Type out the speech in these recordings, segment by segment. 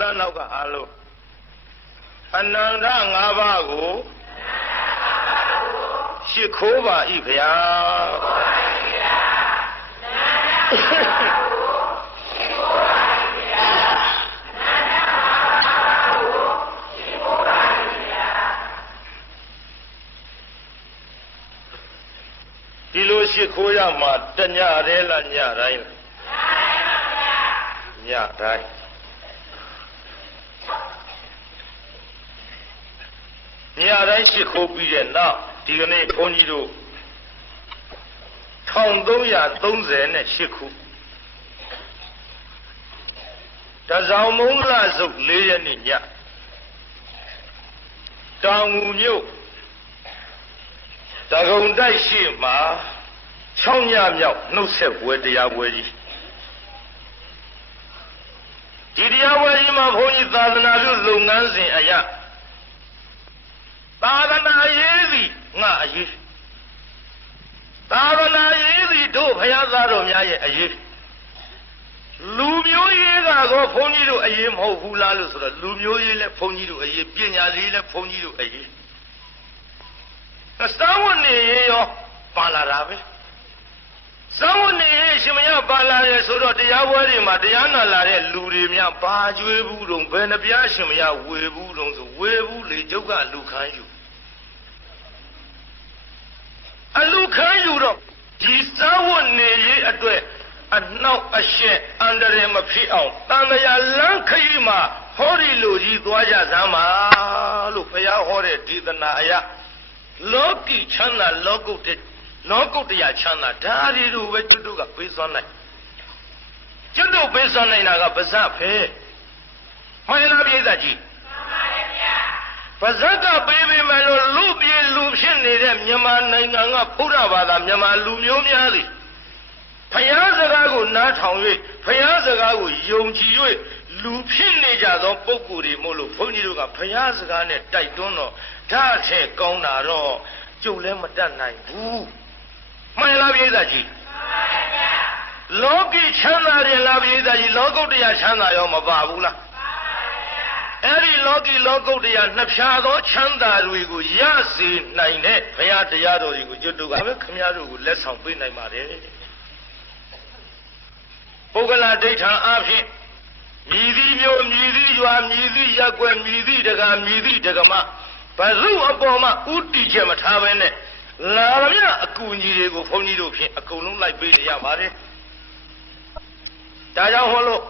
လနောက်ကအားလုံးအနန္တ၅ပါးကိုရှိခိုးပါ၏ဗျာဒီလိုရှိခိုးရမှာတညရဲလားညတိုင်းညတိုင်းညတိုင်းရှိခိုးပြီးတဲ့နောက်ဒီကနေ့ဘုန်းကြီးတို့1338ခုတဇောင်မုံလစုပ်4ရက်နေ့ညတောင်ငူမြို့တကုံတိုက်ရှိမှာ6ညမြောက်နှုတ်ဆက်ပွဲတရားပွဲကြီးဒီတရားပွဲကြီးမှာဘုန်းကြီးသာသနာပြုလုပ်ငန်းစဉ်အရာသာသနာရေးသည်ငါအရေးသာသနာရေးသည်တို့ဘုရားသားတော်များရဲ့အရေးလူမျိုးရေးကတော့ဘုန်းကြီးတို့အရေးမဟုတ်ဘူးလားလို့ဆိုတော့လူမျိုးရေးလည်းဘုန်းကြီးတို့အရေးပညာရေးလည်းဘုန်းကြီးတို့အရေးသံဝတ်နေရောပါလာတာပဲသံဝတ်နေရှင်မရပါလာရဲ့ဆိုတော့တရားပွဲတွေမှာတရားနာလာတဲ့လူတွေများဘာကျွေးဘူးတုံးဘယ်နှပြားရှင်မရဝေဘူးတုံးဆိုဝေဘူးလေကျုပ်ကလူခန်းယူအလူခန်းယူတော့ဒီသံဝတ်နေရေးအတွက်အနောက်အရှက်အန္တရာယ်မဖြစ်အောင်တန်မြာလမ်းခရီးမှာဟောဒီလူကြီးသွားကြစမ်းပါလို့ဘုရားဟောတဲ့ဒေသနာအရာလောကီချမ်းသာလောကုတ်တရားချမ်းသာဒါရီတို့ပဲကျွတ်တို့ကပေးစွမ်းနိုင်ကျွတ်တို့ပေးစွမ်းနိုင်တာကပါဇက်ပဲမှန်လားပြိဿကြီးပါဇက်ကပေးပေးမယ်လို့လူပြေလူဖြစ်နေတဲ့မြန်မာနိုင်ငံကဘုရားဘာသာမြန်မာလူမျိုးများသည်ဘုရားစကားကိုနားထောင်၍ဘုရားစကားကိုယုံကြည်၍လူဖြစ်နေကြသောပုဂ္ဂိုလ်တွေမို့လို့ဘုန်းကြီးတို့ကဘုရားစကားနဲ့တိုက်တွန်းတော့ဒါအထက်ကောင်းတာတော့ကျုပ်လည်းမတတ်နိုင်ဘူးမှန်လားပြိဿကြီးလောကီချမ်းသာတယ်လားပြိဿကြီးလောကုတ္တရာချမ်းသာရောမပါဘူးလားအဲ့ဒီလောကီလောကုတ္တရာနှစ်ဖြာသောချမ်းသာတွေကိုရစေနိုင်တဲ့ဘုရားတရားတော်တွေကိုကျွတ်တို့ကပဲခမည်းတော်ကိုလက်ဆောင်ပေးနိုင်ပါတယ်ပုဂ္ဂလဒိဋ္ဌံအဖြစ်မြည်သည့်မျိုးမြည်သည့်ရွာမြည်သည့်ရပ်ကွက်မြည်သည့်တက္ကမြည်သည့်တက္ကမဘရုအပေါ်မှာဥတီချက်မထားဘဲနဲ့လာမြအကူကြီးတွေကိုဘုန်းကြီးတို့ဖြင့်အကုန်လုံးလိုက်ပေးရပါတယ်ဒါကြောင့်ဟောလို့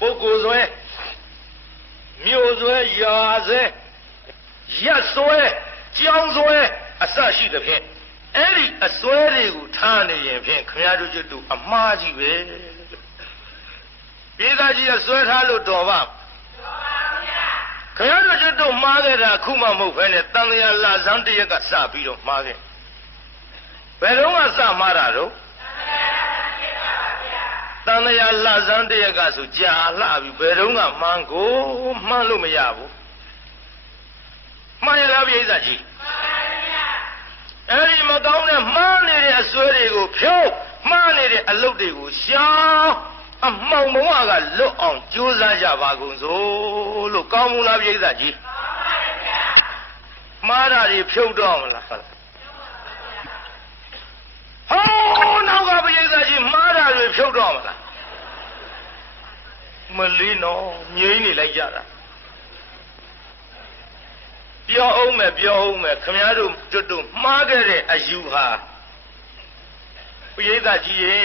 ပုဂ္ဂိုလ်ဆွဲမြို့ဆွဲရွာဆွဲရက်ဆွဲကြောင်းဆွဲအစရှိသဖြင့်အဲ့ဒီအစွဲတွေကိုထားနေရင်ဖြင့်ခမည်းတော်ကျွတ်တို့အမှားကြီးပဲပြေးသားကြီးကဆွဲထားလို့တော်ပါခရတော်ကျွတ်တို့မှားခဲ့တာအခုမှမဟုတ်ဘဲနဲ့တန်လျာလာဇန်းတရက်ကစပြီးတော့မှားခဲ့ဘယ်တော့မှစမှားတာတော့တန်လျာလာဇန်းတရက်ကဆိုကြာလှပြီဘယ်တော့မှမှန်းကိုမှန်းလို့မရဘူးမှန်ရလားပြိဿကြီးအဲ့ဒီမကောင်းတဲ့မှားနေတဲ့အစွဲတွေကိုဖြုတ်မှားနေတဲ့အလုပ်တွေကိုရှောင်အမှောင်ဘဝကလွတ်အောင်ကြိုးစားကြပါကုန်စို့လို့ကောင်းမှုလားပြိဿကြီးမှားတာတွေဖြုတ်တော့မလားဟောနောက်ကပြိဿကြီးမှားတာတွေဖြုတ်တော့မလားမလေးနော်ငြိမ့်နေလိုက်ကြတာပြောအောင်မယ်ခမည်းတော်တွတ်တို့မှားခဲ့တဲ့အယူဟာပြိဿကြီးရေ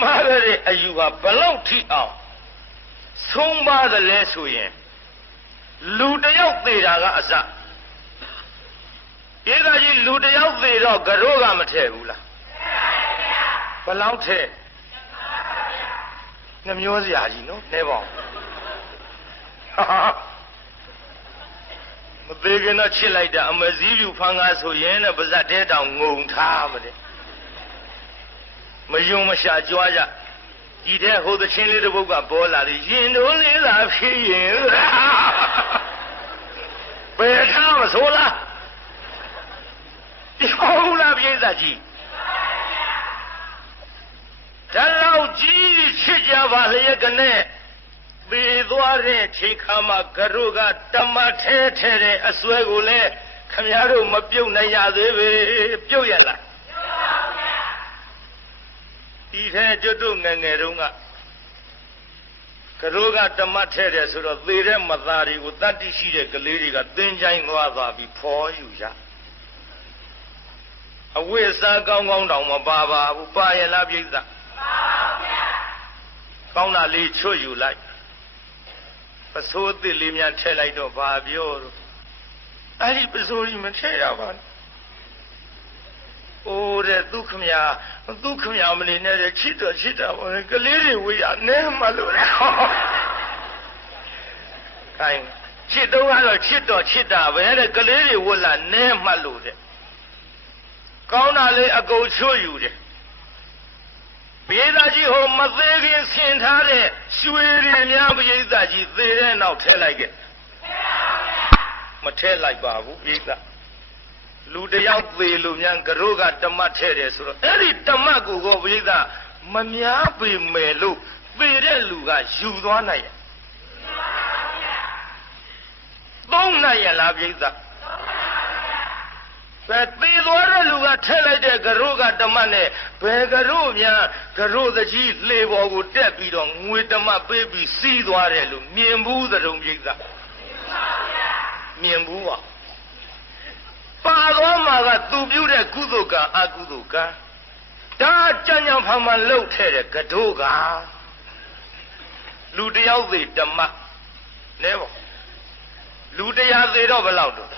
မှားခဲ့တဲ့အယူဟာဘလောက်ထိအောင်ဆုံးပါသလဲဆိုရင်လူတယောက်သေးတာကအစပြိဿကြီးလူတယောက်သေးတော့ကြောကမထည့်ဘူးလားဘလောက်ထည့်နှမျောစရာကြီးနော်နဲပါမသေးခင်တော့ချစ်လိုက်တာအမစည်းပြူဖန်ကားဆိုရင်လည်းပါဇက်တဲတောင်ငုံထားမလဲမယုံမရှာကြွားကြဒီတဲ့ဟိုသချင်းလေးတစ်ပုဒ်ကပေါ်လာတယ်ရင်တို့လေးသာဖြစ်ရင်ဘယ်ထားမဆိုလားဒီဟုတ်လားပြိဿကြီးဒါလောက်ကြီးချစ်ကြပါလျက်ကနဲ့ သေသွားတဲ့ချိန်ခါမှာကရုကတမထဲထဲတဲ့အစွဲကိုလည်းခမည်းတော်မပြုတ်နိုင်ရသေးပဲပြုတ်ရလားပြုတ်ပါဘူးဗျာဒီထဲကျွတ်တို့ငယ်ငယ်တုန်းကကရုကတမထဲတယ်ဆိုတော့သေတဲ့မသားတွေကိုတတ္တိရှိတဲ့ကလေးတွေကသင်ချိုင်းသွားပြီးဖော်ယူရအဝိစားကောင်းကောင်းတောင်မပါပါဘူးပါရလားပြိဿပါပါဗျာကောင်းတာလေးချွတ်ယူလိုက်ပစိုးအသစ်လေးများထည့်လိုက်တော့ဘာပြောတော့အဲ့ဒီပစိုးကြီးမထည့်ရပါဘူးအိုးတဲ့ဒုက္ခမယာမနေနဲ့ချစ်တာဘောကလေးတွေဝေးရနဲမလို့လေခိုင်းချစ်တော့ကတော့ချစ်တာပဲတဲ့ကလေးတွေဝတ်လာနဲမှလို့တဲ့ကောင်းတာလေးအကုန်ချွတ်ယူတယ်ပိဿကြီးဟိုမသေးခင်ဆင်ထားတဲ့ရွှေတွေများပိဿကြီးသေတဲ့နောက်ထည့်လိုက်ခဲ့မထည့်လိုက်ပါဘူးပိဿလူတယောက်သေလို့များကရုကတမတ်ထဲတယ်ဆိုတော့အဲ့ဒီတမတ်ကိုပိဿမများပေမယ်လို့သေတဲ့လူကယူသွားနိုင်ရဲ့သုံးနိုင်ရလားပိဿသေသွားတဲ့လူကထည့်လိုက်တဲ့ကရုကတမတ်နဲ့ဘယ်ကရုများကရုသကြီးလှေပေါ်ကိုတက်ပြီးတော့ငွေတမတ်ပေးပြီးစီးသွားတယ်လို့မြင်ဘူးသတုံးပိဿမြင်ဘူးပါသွားမှာကသူပြုတဲ့ကုသိုလ်ကံအကုသိုလ်ကံဒါကြံ့ကြံ့ဖန်ဖန်လှုပ်ထဲတဲ့ကဒိုးကလူတယောက်သေးဓမ္မနဲပေါ့လူတရားသေးတော့ဘယ်လောက်တော့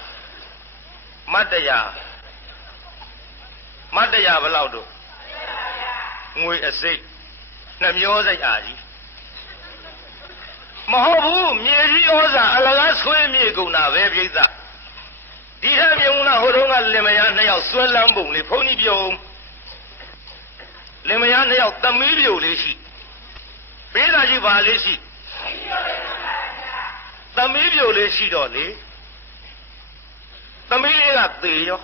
မတ်တရားဘယ်လောက်တော့ငွေအစိတ်နှမျောစိတ်အာကြီးမဟုတ်ဘူးမြေကြီးဩဇာအလကားဆွေးမြေကုန်တာပဲပြိဿဒီထက်မြုံလာဟိုတုန်းကလင်မယား2ယောက်ဆွဲလန်းပုံလေးဘုန်းကြီးပြုံလင်မယား2ယောက်သမီးပြိုလေးရှိပေးတာကြီးပါလေးရှိသမီးပြိုလေးရှိတော့လေသမီးလေးကသေရော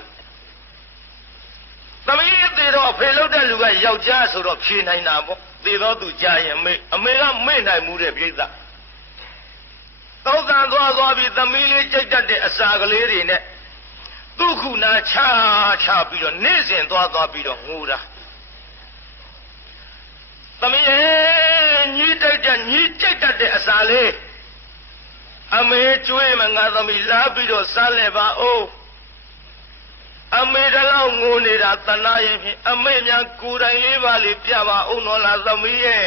သမီးလေးသေတော့အဖေလောက်တဲ့လူကယောက်ျားဆိုတော့ဖြေနိုင်တာပေါ့သေတော့သူကြာရင်အမေကမေ့နိုင်မှုတဲ့ပြိဿသောက်ကန်သွားပြီးသမီးလေးကြိတ်တတ်တဲ့အစာကလေးတွေနဲ့သူ့ခုနာချပြီးတော့နေ့စဉ်သွားပြီးတော့ငိုတာသမီးရဲ့ညီကြိတ်တတ်တဲ့အစာလေးအမေကျွေးမငါသမီးလာပြီးတော့စားလဲပါဦးအမေတလောက်ငိုနေတာတနာရင်ဖြင့်အမေများကိုယ်တိုင်လေးပါလေးပြပါဦးနော်လားသမီးရဲ့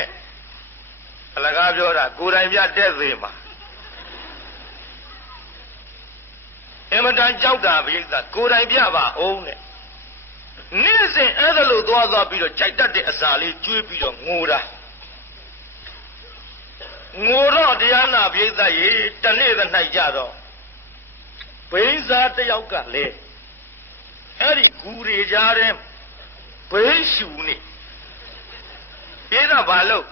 အလကားပြောတာကိုယ်တိုင်ပြတဲ့သေးမှာအမတန်ကြောက်တာပိဿကိုယ်တိုင်ပြပါအောင်တဲ့နေ့စဉ်အဲ့ဒါလို့သွားပြီးတော့ကြိုက်တတ်တဲ့အစာလေးကျွေးပြီးတော့ငိုတာငိုတော့တရားနာပိဿရေတနေ့သ၌ကြတော့ဘိန်းစားတယောက်ကလေအဲ့ဒီဂူတွေကြားထဲဘိန်းရှူနေပိဿဘာလို့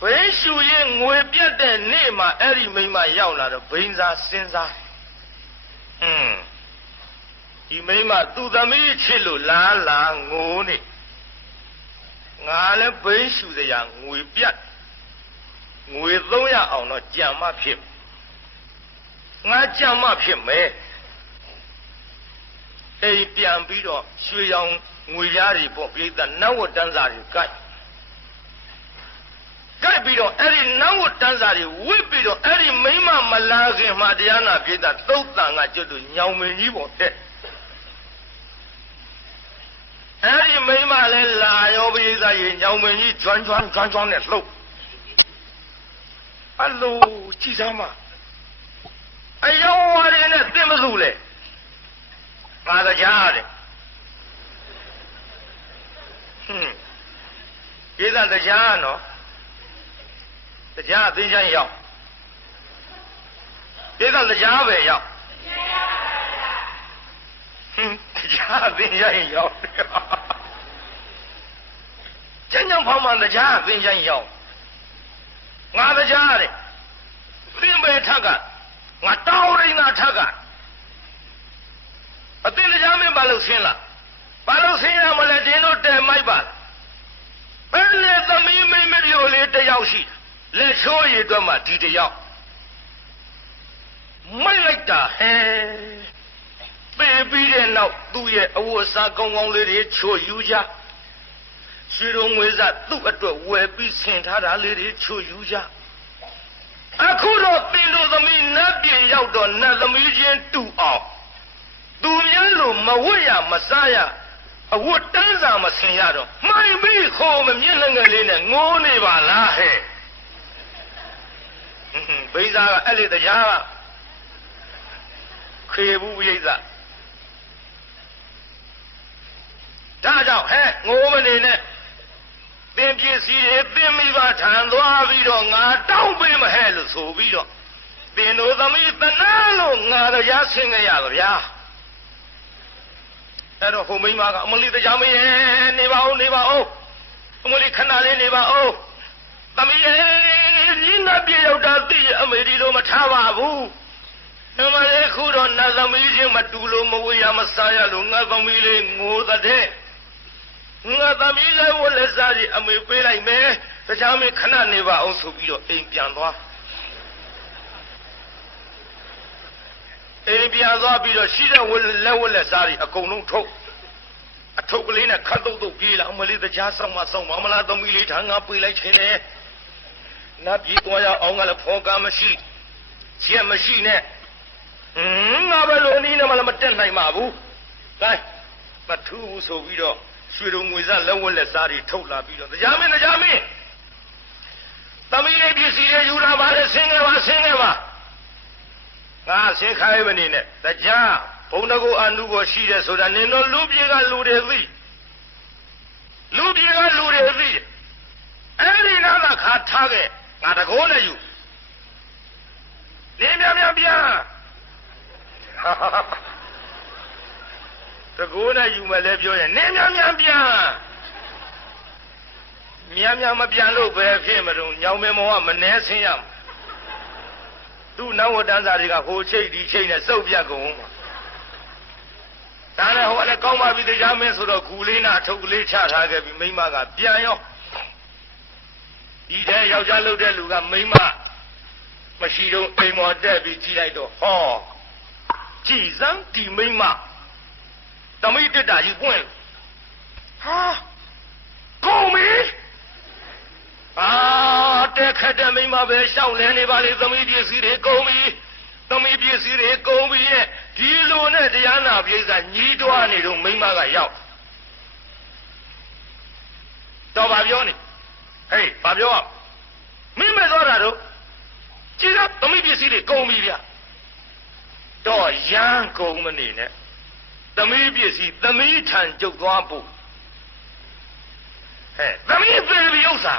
ဘိန်းရှူရင်ငွေပြတ်တဲ့နေ့မှာအဲ့ဒီမိန်းမရောက်လာတော့ဘိန်းစားစဉ်းစားဒီမိန်းမသူ့သမီးချစ်လို့လာငိုနေငါလည်းဘိန်းရှူစရာငွေပြတ်ငွေ300အောင်တော့ကြံမဖြစ်ငါကြံမဖြစ်မယ်အိမ်ပြန်ပြီးတော့ရွှေရောင်ငွေပြားတွေပေါ့ပြိဿနတ်ဝတ်တန်းစာတွေကိုကြိုက်ပြီးတော့အဲ့ဒီနတ်ဝတ်တန်းစာတွေဝစ်ပြီးတော့အဲ့ဒီမိမမလာခင်မှာတရားနာပြိဿသုတ်တန်ကကျွတ်တို့ညောင်မင်းကြီးပေါ်တက်အဲ့ဒီမိမလည်းလာရောပြိဿရေညောင်မင်းကြီးကျွမ်းနဲ့လှုပ်အလိုကြည်စမ်းမအယောဝါရီနဲ့သိမစုလေငါကြားတယ်ပြိဿတရားနော်တရားအသိချမ်းရောက်ပြိဿတရားပဲရောက်တရားအသိချမ်းရောက်ကျန်ဖောင်းမှတရားအသိချမ်းရောက်ငါတရားတယ်သင်ပဲထက်ကငါတောင်းရင်းသာထက်ကအသိတရားမင်းဘာလို့ဆင်းလာဘာလို့ဆင်းရမလဲတင်းတို့တဲမိုက်ပါဘယ်နဲ့သမီးမိမပြိုလေးတယောက် ယောက်ရှိလက်ချိုးရည်အတွက်မှဒီတယောက်မိုက်လိုက်တာဟဲပေပြီးတဲ့နောက်သူ့ရဲ့အဝတ်အစားကောင်းကောင်းလေးတွေချို့ယူကြရွှေတော်ငွေစားသူ့အတွက်ဝယ်ပြီးဆင်ထားတာလေးတွေချို့ယူကြအခုတော့သင်တို့သမီးနတ်ပြည်ရောက်တော့နတ်သမီးချင်းတူအောင်သူများလိုမဝတ်ရမစားရအဝတ်တန်းစာမဆင်ရတော့မှိုင်ပြီးခေါ်မမြင့်လည်းငယ်လေးနဲ့ငိုးနေပါလားဟဲ့ဘိဇာကအဲ့လေတရားကခေဘူးဝိဇ္ဇဒါကြောင့်ဟဲ့ငိုးမနေနဲ့သင်ပစ္စည်းတွေသင်မိဘထံသွားပြီးတော့ငါတောင်းပေးမဟဲ့လို့ဆိုပြီးတော့သင်တို့သမီးတနာလို့ငါတရားဆင်းခဲ့ရပါဗျာအဲ့တော့ဟိုမိန်းမကအမလီတရားမင်းနေပါဦးနေပါဦးအမလီခဏလေးနေပါဦးသမီးရဲ့ညီနာပြေရောက်တာသိရအမေဒီလိုမထားပါဘူးနမလေးခုတော့နတ်သမီးချင်းမတူလို့မဝေးရမစားရလို့ငါသမီးလေးငိုတဲ့ငါသမီးလေးဝတ်လက်စားကြီးအမေပေးလိုက်မယ်တရားမင်းခဏနေပါအောင်ဆိုပြီးတော့အိမ်ပြန်သွားအိမ်ပြန်သွားပြီးတော့ရှိတဲ့လက်ဝတ်လက်စားကြီးအကုန်လုံးထုတ်အထုပ်ကလေးနဲ့ခတ်တုတ်တုတ်ပြေးလာအမလေးတရားဆောင်မမလားသမီးလေးထားငါပေးလိုက်ချင်တယ်နတ်ပြည်သွားရအောင်ကလည်းဖောကားမရှိချက်မရှိနဲ့ငါပဲလို့နီးနေမှလည်းမတက်နိုင်ပါဘူး။ဒါမထူးဘူးဆိုပြီးတော့ရွှေတော်ငွေစားလက်ဝတ်လက်စားတွေထုတ်လာပြီးတော့တရားမင်းသမီးလေးပစ္စည်းတွေယူလာပါလေဆင်းခဲ့ပါငါဆင်းခိုင်းမနေနဲ့တရားဘုံတကူအနုကိုရှိတယ်ဆိုတာနင်တို့လူပြေကလူတွေသိအဲ့ဒီနာကခါထားခဲ့ငါတကောနဲ့ယူနေမြန်ပြန်တကူနဲ့ယူမယ်လဲပြောရင်နေမြန်ပြန်မြန်မပြန်လို့ပဲဖြစ်မလို့ညောင်မင်းမောကမနှဲဆင်းရသူ့နောက်ဝတ္တန်းစာတွေကဟိုချိတ်ဒီချိတ်နဲ့စုပ်ပြတ်ကုန်ဒါနဲ့ဟိုလည်းကောင်းပါပြီတရားမင်းဆိုတော့ဂူလေးနာထုတ်ကလေးချထားခဲ့ပြီမိမကပြန်ရောဒီတဲ့ယောက်ျားလုပ်တဲ့လူကမိမမရှိတော့အိမ်မော်တက်ပြီးကြည့်လိုက်တော့ဟောကြည်စမ်းဒီမိမတမိတက်တာကြီးပွင့်ဟာကုန်ပြီတက်ခက်တဲ့မိမပဲရှောက်လဲနေပါလေသမီးပစ္စည်းတွေကုန်ပြီရဲ့ဒီလိုနဲ့တရားနာပြိဿညီးတွားနေတော့မိမကရောက်တော့ဗာပြောနေဟေးဗာပြောမင်းမဲ့သွားတာတော့ကြည်ကသမီးပစ္စည်းတွေကုန်ပြီဗျတော့ရမ်းကုန်မနေနဲ့သမီးပစ္စည်းသမီးထံကျုပ်သွားဖို့ဟဲ့သမီးပြေပြီဥစ္စာ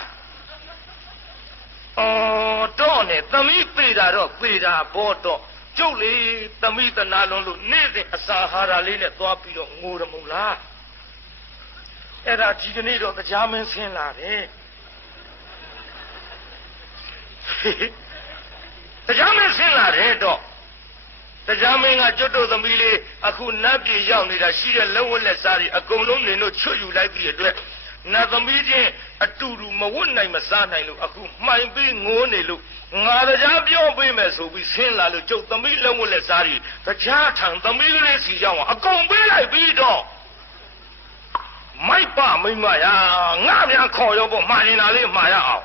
တော့နဲ့သမီးပြေတာတော့ပြေတာဘောတော့ကျုပ်လေသမီးတနာလုံးလို့နေ့စဉ်အစာဟာရလေးနဲ့သွားပြီးတော့ငိုရမလားအဲ့ဒါဒီကနေ့တော့တရားမင်းဆင်းလာတယ်တရားမင်းဆင်းလာတယ်တော့တရားမင်းကကျွတ်တို့သမီးလေးအခုနတ်ပြည်ရောက်နေတာရှိတဲ့လက်ဝတ်လက်စားတွေအကုန်လုံးနေလို့ချွတ်ယူလိုက်ပြီးအတွက်နတ်သမီးချင်းအတူတူမဝတ်နိုင်မစားနိုင်လို့အခုမှိုင်ပြီးငိုးနေလို့ငါတရားပြောပေးမယ်ဆိုပြီးဆင်းလာလို့ကျုပ်သမီးလက်ဝတ်လက်စားတွေတရားထံသမီးကလေးစီရောက်အောင်အကုန်ပေးလိုက်ပြီးတော့မိုက်ပါမိမရာငါများခေါ်ရောပေါ့မှားနေတာလေးမှားရအောင်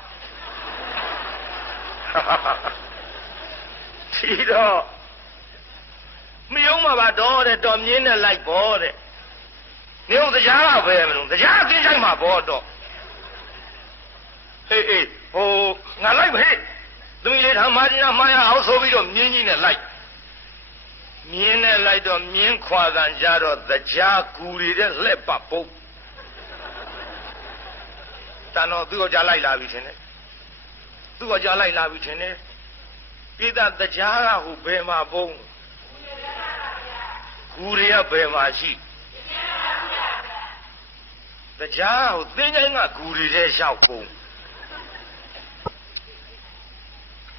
ဒီတော့မယုံမှာပါတော့တဲ့တော်မြင်းနဲ့လိုက်ပေါ်တဲ့နေုံတရားကပဲမလို့တရားအသိဆိုင်မှာပေါ်တော့အေးဟိုငါလိုက်မဟဲ့သမီးလေးထားမှားရအောင်ဆိုပြီးတော့မြင်းကြီးနဲ့လိုက်မြင်းနဲ့လိုက်တော့မြင်းခွာကန်ကြတော့တရားကူတွေတဲ့လှက်ပတ်ပုတ်တန်တော်သူ့ကိုကြားလိုက်လာပြီထင်တယ်သူ့ကိုကြားလိုက်လာပြီထင်တယ်ပိဿတရားကဟိုဘယ်မှာပုံကူတွေကဘယ်မှာရှိတရားဟိုသင်္ချိုင်းကကူတွေထဲလျှောက်ပုံ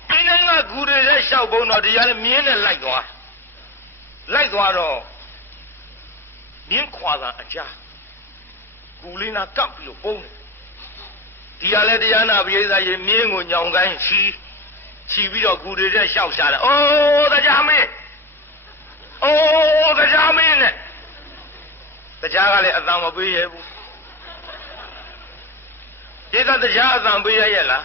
သင်္ချိုင်းကကူတွေထဲလျှောက်ပုံတော့တရားလည်းမြင်းနဲ့လိုက်သွားတော့မြင်းခွာတာအကြားကူလေးနာကပ်ပြီးတော့ပုံတယ် ဒီကလည်းတရားနာပရိသတ်ရေမြင်းကိုညောင်ကိုင်းချီပြီးတော့ကူတွေတဲ့လျှောက်ရှာတယ်အိုးတရားမင်းအိုးတရားမင်းနဲ့တရားကလည်းအတန်မပေးရဘူးဒီကတရားအတန်ပေးရရဲ့လား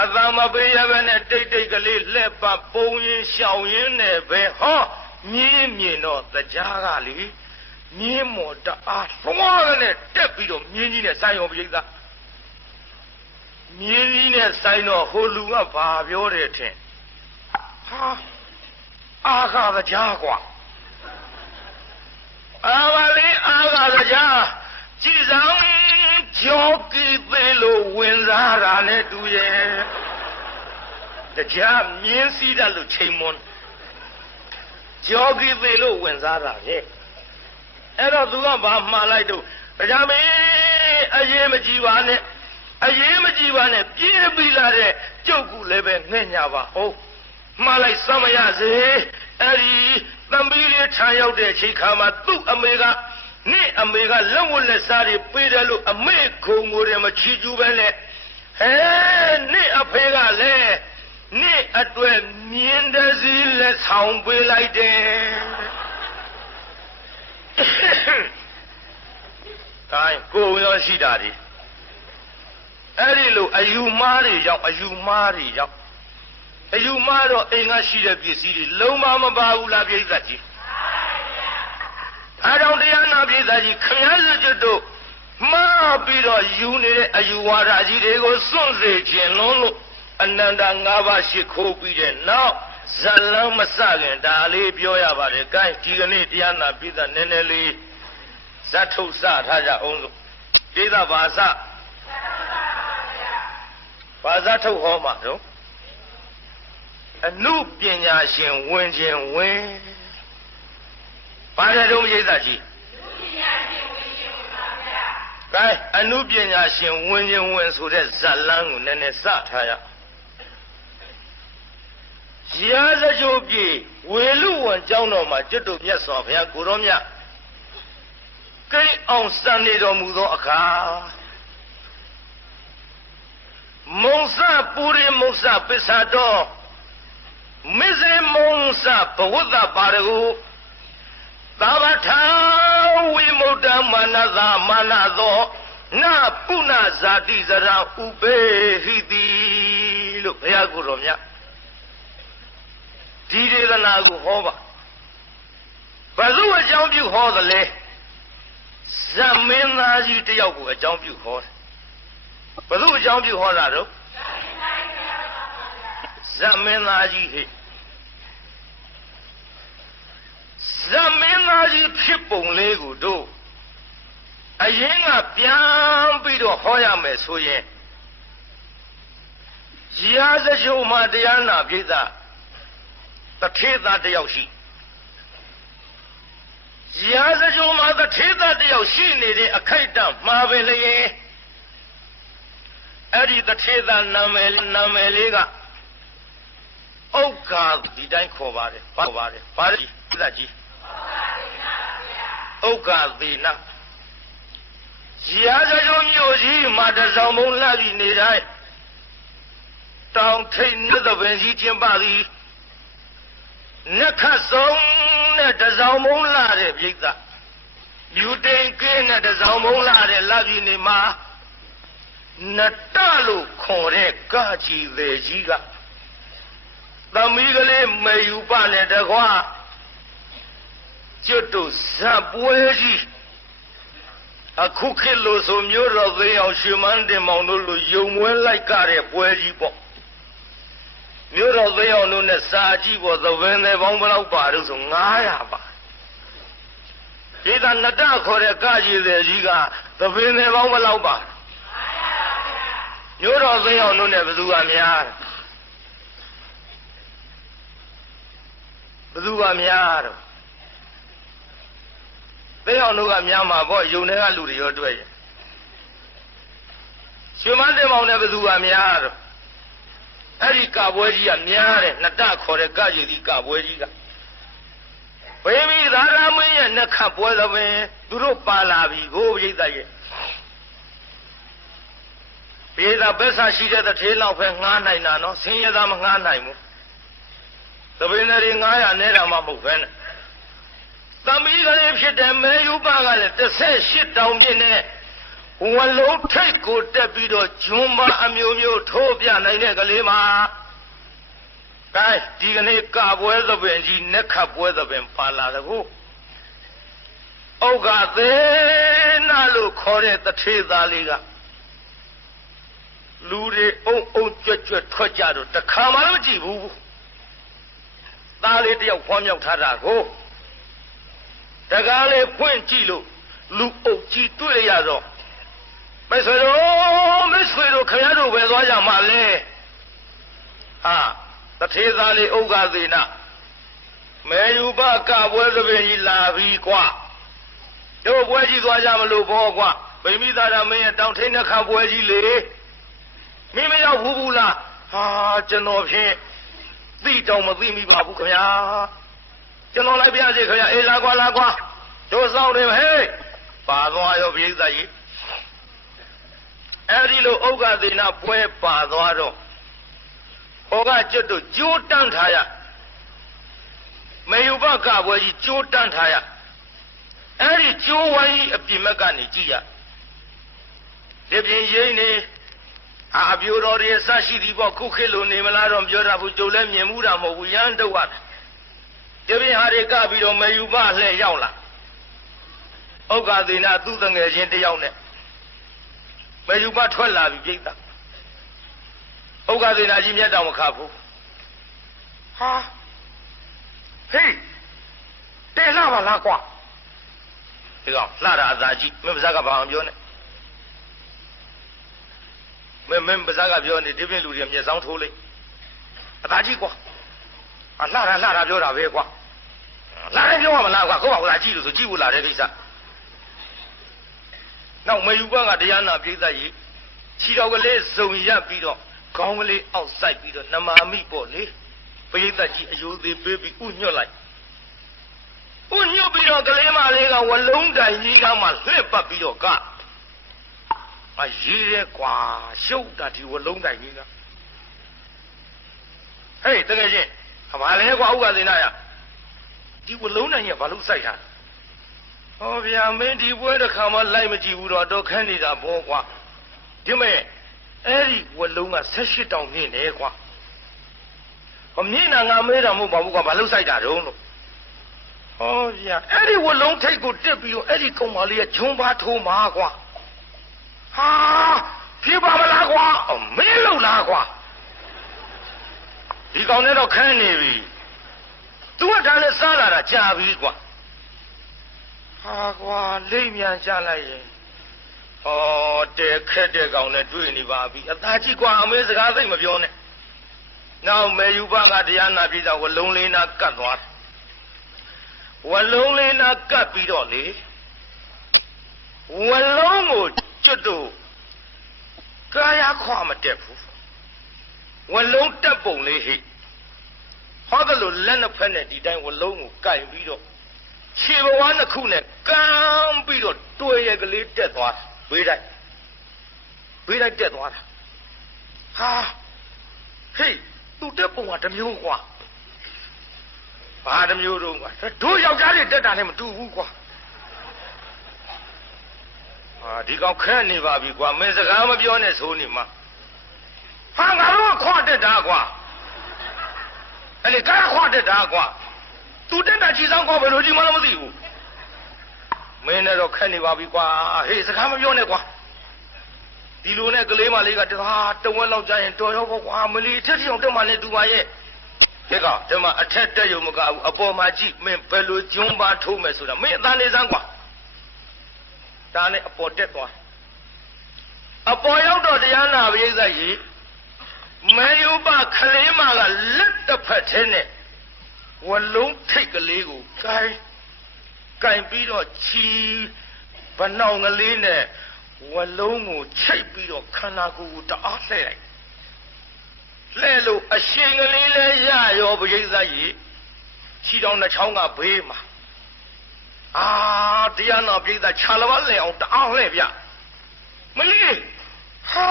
အတန်မပေးရဘဲနဲ့တိတ်တိတ်ကလေးလှက်ပတ်ပုံရင်ရှောင်ရင်းနဲ့ပဲဟောမြင်တော့တရားကလေမြင်းမော်တအားလွှားနဲ့တက်ပြီးတော့မြင်းကြီးနဲ့ဆိုင်ရောပြိဿမြင်းကြီးနဲ့ဆိုင်တော့ဟိုလူကဘာပြောတယ်ထင်ဟာအာဃာတရားကွာအာမလေးအာဃာတရားကြည်ဆောင်ကြောကီသေးလို့ဝင်စားတာနဲ့တူရဲ့တရားမြင်းစည်းတတ်လို့ချိန်မွန်းကြောကီသေးလို့ဝင်စားတာလေအဲ့တော့သူကဘာမှားလိုက်တော့တရားမင်းအရေးမကြီးပါနဲ့ပြေးပြီးလာတဲ့ကျုပ်ကူလည်းပဲငှဲ့ညာပါဟုတ်မှားလိုက်စမ်းမရစေအဲ့ဒီတံပီးလေးထမ်းရောက်တဲ့ချိန်ခါမှာသူ့အမေကလက်ဝတ်လက်စားတွေပေးတယ်လို့အမေခုံကိုတယ်မချီကျူးပဲနဲ့ဟဲနေ့အဖေကလည်းနေ့အတွက်မြင်းတစည်းလက်ဆောင်ပေးလိုက်တယ်တိုင်းကိုရောရှိတာဒီအဲ့ဒီလိုအယူမားတွေရောက်အယူမားတော့အိမ်ကရှိတဲ့ပစ္စည်းတွေလုံးဝမပါဘူးလားပြိဿကြီးအားကြောင့်တရားနာပြိဿကြီးခရမ်းစကြတို့မှားပြီးတော့ယူနေတဲ့အယူဝါဒကြီးတွေကိုစွန့်စေခြင်းလုံးလို့အနန္တ၅ပါးရှိခိုးပြီးတဲ့နောက်ဇလံမစခင်ဒါလေးပြောရပါတယ်။ကဲဒီကနေ့တရားနာပြိဿနည်းနည်းလေးဇတ်ထုတ်စထားကြအောင်လို့ဒေသဘာစဘာဇတ်ထုတ်ဟောမှာတော့အနုပညာရှင်ဝင်ခြင်းဝင်ပါတယ်တော့ပြိဿကြီးကဲအနုပညာရှင်ဝင်ခြင်းဝင်ဆိုတဲ့ဇတ်လန်းကိုနည်းနည်းစထားရရာဇကြိုပြေဝေလူဝန်ကျောင်းတော်မှာကျွတ်တို့မြတ်စွာဘုရားကိုရောမြတ်ကိအောင်စံနေတော်မူသောအခါမုံစပူရိမုံစပစ္ဆတော်မစ္စေမုံစဘဝတ္တပါရဟုသာဝထာဝိမုဒ္ဓမာနသာမာနသောနပုဏ္ဏဇာတိဇရာဥပေဟိတိလို့ဘုရားကိုရောမြတ်ဒီဒေသနာကိုဟောပါဘယ်သူအကြောင်းပြုဟောသလဲဇမင်းသားကြီးတယောက်ကိုအကြောင်းပြုဟောတယ်ဘယ်သူအကြောင်းပြုဟောတာတော့ဇမင်းသားကြီးဟဲ့ဇမင်းသားကြီးဖြစ်ပုံလေးကိုတို့အရင်ကပြန်ပြီးတော့ဟောရမယ်ဆိုရင်ရာဇကြိုမှာတရားနာပြိဿတထေသားတယောက်ရှိရာဇကြိုမှာတထေသားတယောက်ရှိနေတဲ့အခိုက်အတန့်မှာပဲလေအဲ့ဒီတထေသားနာမည်လေးကဥက္ကာဒီတိုင်းခေါ်ပါတယ်ဘာလဲပြဿကြီးဥက္ကာသေနရာဇကြိုမြို့ကြီးမှာတစောင်းမုံလှပြီးနေတိုင်းတောင်ထိပ်နှသပင်ကြီးကျင်းပသည်နှက်ခတ်ဆုံးနဲ့တစောင်းမုံလာတဲ့ပြိဿလူတိန်ကင်းနဲ့တစောင်းမုံလာတဲ့လှပြီးနေမှာနတလို့ခေါ်တဲ့ကကြီးသေးကြီးကသမီးကလေးမေယူပနဲ့တကွာကျွတ်တို့ဇပ်ပွဲကြီးအခုခေတ်လို့ဆိုမျိုးတော်သေးအောင်ရွှေမန်းတင်မောင်တို့လိုယုံမွဲလိုက်ကြတဲ့ပွဲကြီးပေါ့မျိုးတော်သေးအောင်တို့နဲ့စာကြည့်ပေါ့သဘင်တွေပေါင်းဘယ်လောက်ပါလို့ဆို900ပါဒီကနတခေါ်တဲ့ကကြီးသေးကြီးကသဘင်တွေပေါင်းဘယ်လောက်ပါမျိုးတော်သေးအောင်တို့နဲ့ဘယ်သူကများဘယ်သူကများတော့သေအောင်တို့ကများမှာပေါ့ယုံတွေကလူတွေရောတွေ့ရင်ရွှေမန်းတင်မောင်နဲ့ဘယ်သူကများတော့အဲ့ဒီကပွဲကြီးကများတယ်နတခေါ်တဲ့ကကြီးဒီကပွဲကြီးကဘိမိသာရမင်းရဲ့နှက်ခတ်ပွဲသဘင်သူတို့ပါလာပြီကိုပြိဿရဲ့ ပြေသာဘက်ဆာရှိတဲ့တထေးလောက်ပဲငှားနိုင်တာနော်ဆင်းရဲသားမငှားနိုင်ဘူးသပင်းတွေ900နဲ့တာမှမဟုတ်ပဲနဲ့သမီးကလေးဖြစ်တဲ့မေယူပကလည်း18တောင်ပြည့်နဲ့ဝလုံးထိတ်ကိုတက်ပြီးတော့ဂျွန်းပါအမျိုးမျိုးထိုးပြနိုင်တဲ့ကလေးမှာကဲဒီကနေ့ကပွဲသပင်ကြီးနက်ခတ်ပွဲသပင်ပါလာတကူဩဃသေးနာလို့ခေါ်တဲ့တထေးသားလေးကလူတွေအုံအုံကြွက်ကြွက်ထွက်ကြတော့တခါမှလည်းမကြည့်ဘူးသားလေးတယောက်ဖွားမြောက်ထားတာကိုတကားလေးဖွင့်ကြည့်လို့လူအုပ်ကြီးတွေ့ရတော့မိတ်ဆွေတို့ခရတို့ပဲသွားကြမှာလဲဟာတထေးသားလေးဥက္ကသေနမေယူပကပွဲသပင်ကြီးလာပြီကွာတို့ပွဲကြီးသွားကြမလို့ဘောကွာဗိမိသာရမင်းရဲ့တောင်ထိန်နှခပွဲကြီးလေမင်းမရောက်ဘူးလားဟာကျွန်တော်ဖြင့်သိတောင်မသိမိပါဘူးခင်ဗျာကျွန်တော်လိုက်ပြစေခင်ဗျာအေးလာကွာတို့စောင့်နေဟဲ့ပါသွားရောပြိဿကြီးအဲ့ဒီလိုဥက္ကသေနပွဲပါသွားတော့ဟောကကျွတ်တို့ကြိုးတန်းထားရမေယူပကပွဲကြီးကြိုးတန်းထားရအဲ့ဒီကြိုးဝိုင်းကြီးအပြင်ဘက်ကနေကြည့်ရဒီပြင်ရင်းနေအပြိုတော်တွေအစရှိသည်ပေါ့ခုခေတ်လိုနေမလားတော့ပြောတာဘူးကျုပ်လည်းမြင်မှုတာမဟုတ်ဘူးရမ်းတော့ရဒီပြင်ဟာတွေကပြီးတော့မေယူပလှည့်ရောက်လာဥက္ကသေနသူ့တငယ်ချင်းတယောက်နဲ့မေယူပထွက်လာပြီပြိဿဥက္ကသေနကြီးမျက်တောင်မခါဘူးဟာဟေးတဲလှပါလားကွာဒီကောင်လှတာအသာကြီးမင်းပါးစပ်ကဘာမှပြောနဲ့မင်းပါးစပ်ကပြောနေဒီပြင်လူတွေမျက်စောင်းထိုးလိုက်အသာကြီးကွာလှတာပြောတာပဲကွာလှတယ်ပြောရမလားကွာကိုယ့်ဘာသာကြည့်လို့ဆိုကြည့်ဖို့လာတဲ့ကိစ္စနောက်မေယူပကတရားနာပြိဿကြီးခြေတော်ကလေးစုံရပ်ပြီးတော့ခေါင်းကလေးအောက်ဆိုင်ပြီးတော့နမမိပေါ့လေပရိသတ်ကြီးအယိုးသေးပေးပြီးဥညွတ်လိုက်ဥညွတ်ပြီးတော့ကလေးမလေးကဝလုံးတိုင်ကြီးကမှလှည့်ပတ်ပြီးတော့အရေးရဲကွာရှုပ်တာဒီဝလုံးတိုင်ကြီးကဟေးတကယ်ချင်းဘာလဲကွာဥက္ကသေနရဒီဝလုံးတိုင်ကြီးကဘာလို့စိုက်တာဟောဗျာမင်းဒီပွဲတစ်ခါမှလိုက်မကြည့်ဘူးတော့ခန်းနေတာဘောကွာဒီမဲ့အဲ့ဒီဝလုံးက18တောင်မြင့်နေကွာဟောမြင့်တာငါမေးတာမဟုတ်ပါဘူးကွာဘာလို့စိုက်တာတုံးလို့ဟောဗျာအဲ့ဒီဝလုံးထိတ်ကိုတက်ပြီးတော့အဲ့ဒီကောင်မလေးကဂျုံပါထိုးမှာကွာဟာဖြစ်ပါမလားကွာမင်းလုံလားကွာဒီကောင်နဲ့တော့ခန်းနေပြီသူကဒါနဲ့စားလာတာကြာပြီကွာဟာကွာလိမ့်မြန်ချလိုက်ရင်ဩတဲခက်တဲ့ကောင်နဲ့တွေ့နေပါပြီအသာကြီးကွာအမေစကားသိမပြောနဲ့နောက်မေယူပကတရားနာပြည်သာဝလုံးလေးနာကတ်သွားတယ်ဝလုံးလေးနာကတ်ပြီးတော့လေဝလုံးကိုကျွတ်တို့ကာယခွာမတက်ဘူးဝလုံးတက်ပုံလေးဟိဟောတယ်လို့လက်နှစ်ဖက်နဲ့ဒီတိုင်းဝလုံးကိုကင်ပြီးတော့ခြေဘဝနှစ်ခုနဲ့ကမ်းပြီးတော့တွေ့ရကလေးတက်သွားဝေးတိုက်တက်သွားတာဟာဟေးသူတက်ပုံကတစ်မျိုးကွာဘာတစ်မျိုးတော့ကွာတို့ယောက်ျားတွေတက်တာနဲ့မတူဘူးကွာဟာဒီကောင်ခက်နေပါပြီကွာမင်းစကားမပြောနဲ့ဆိုနေမှာဟာငါတို့ကခွာတက်တာကွာအဲ့လေကားခွာတက်တာကွာသူတက်တာကြီးဆောင်ကွာဘယ်လိုကြီးမှလည်းမသိဘူးမင်းနဲ့တော့ခက်နေပါပြီကွာဟေးစကားမပြောနဲ့ကွာဒီလိုနဲ့ကလေးမလေးကတဝက်လောက်ကြာရင်တော်ရောပေါ့ကွာမလီထက်ထအောင်တက်မှလည်းတူပါရဲ့ဒီကောင်ဒီမှာအထက်တက်ရုံမကဘူးအပေါ်မှာကြည့်မင်းဘယ်လိုဂျွန်းပါထိုးမယ်ဆိုတာမင်းအတန်းလေးစမ်းကွာဒါနဲ့အပေါ်တက်သွားအပေါ်ရောက်တော့တရားနာပရိသတ်ကြီးမေယုပခလေးမကလက်တစ်ဖက်ထဲနဲ့ဝလုံးထိတ်ကလေးကိုကင်ပြီးတော့ချီဗနောင်ကလေးနဲ့ဝလုံးကိုချိတ်ပြီးတော့ခန္ဓာကိုယ်ကိုတအားလှည့်လိုက်လို့အရှင်ကလေးလဲရရောပရိသတ်ကြီးခြေတော်နှချောင်းကဘေးမှာတရားနာပရိသတ်ခြာလဝလဲအောင်တအားလှည့်ဗျမလီဟာ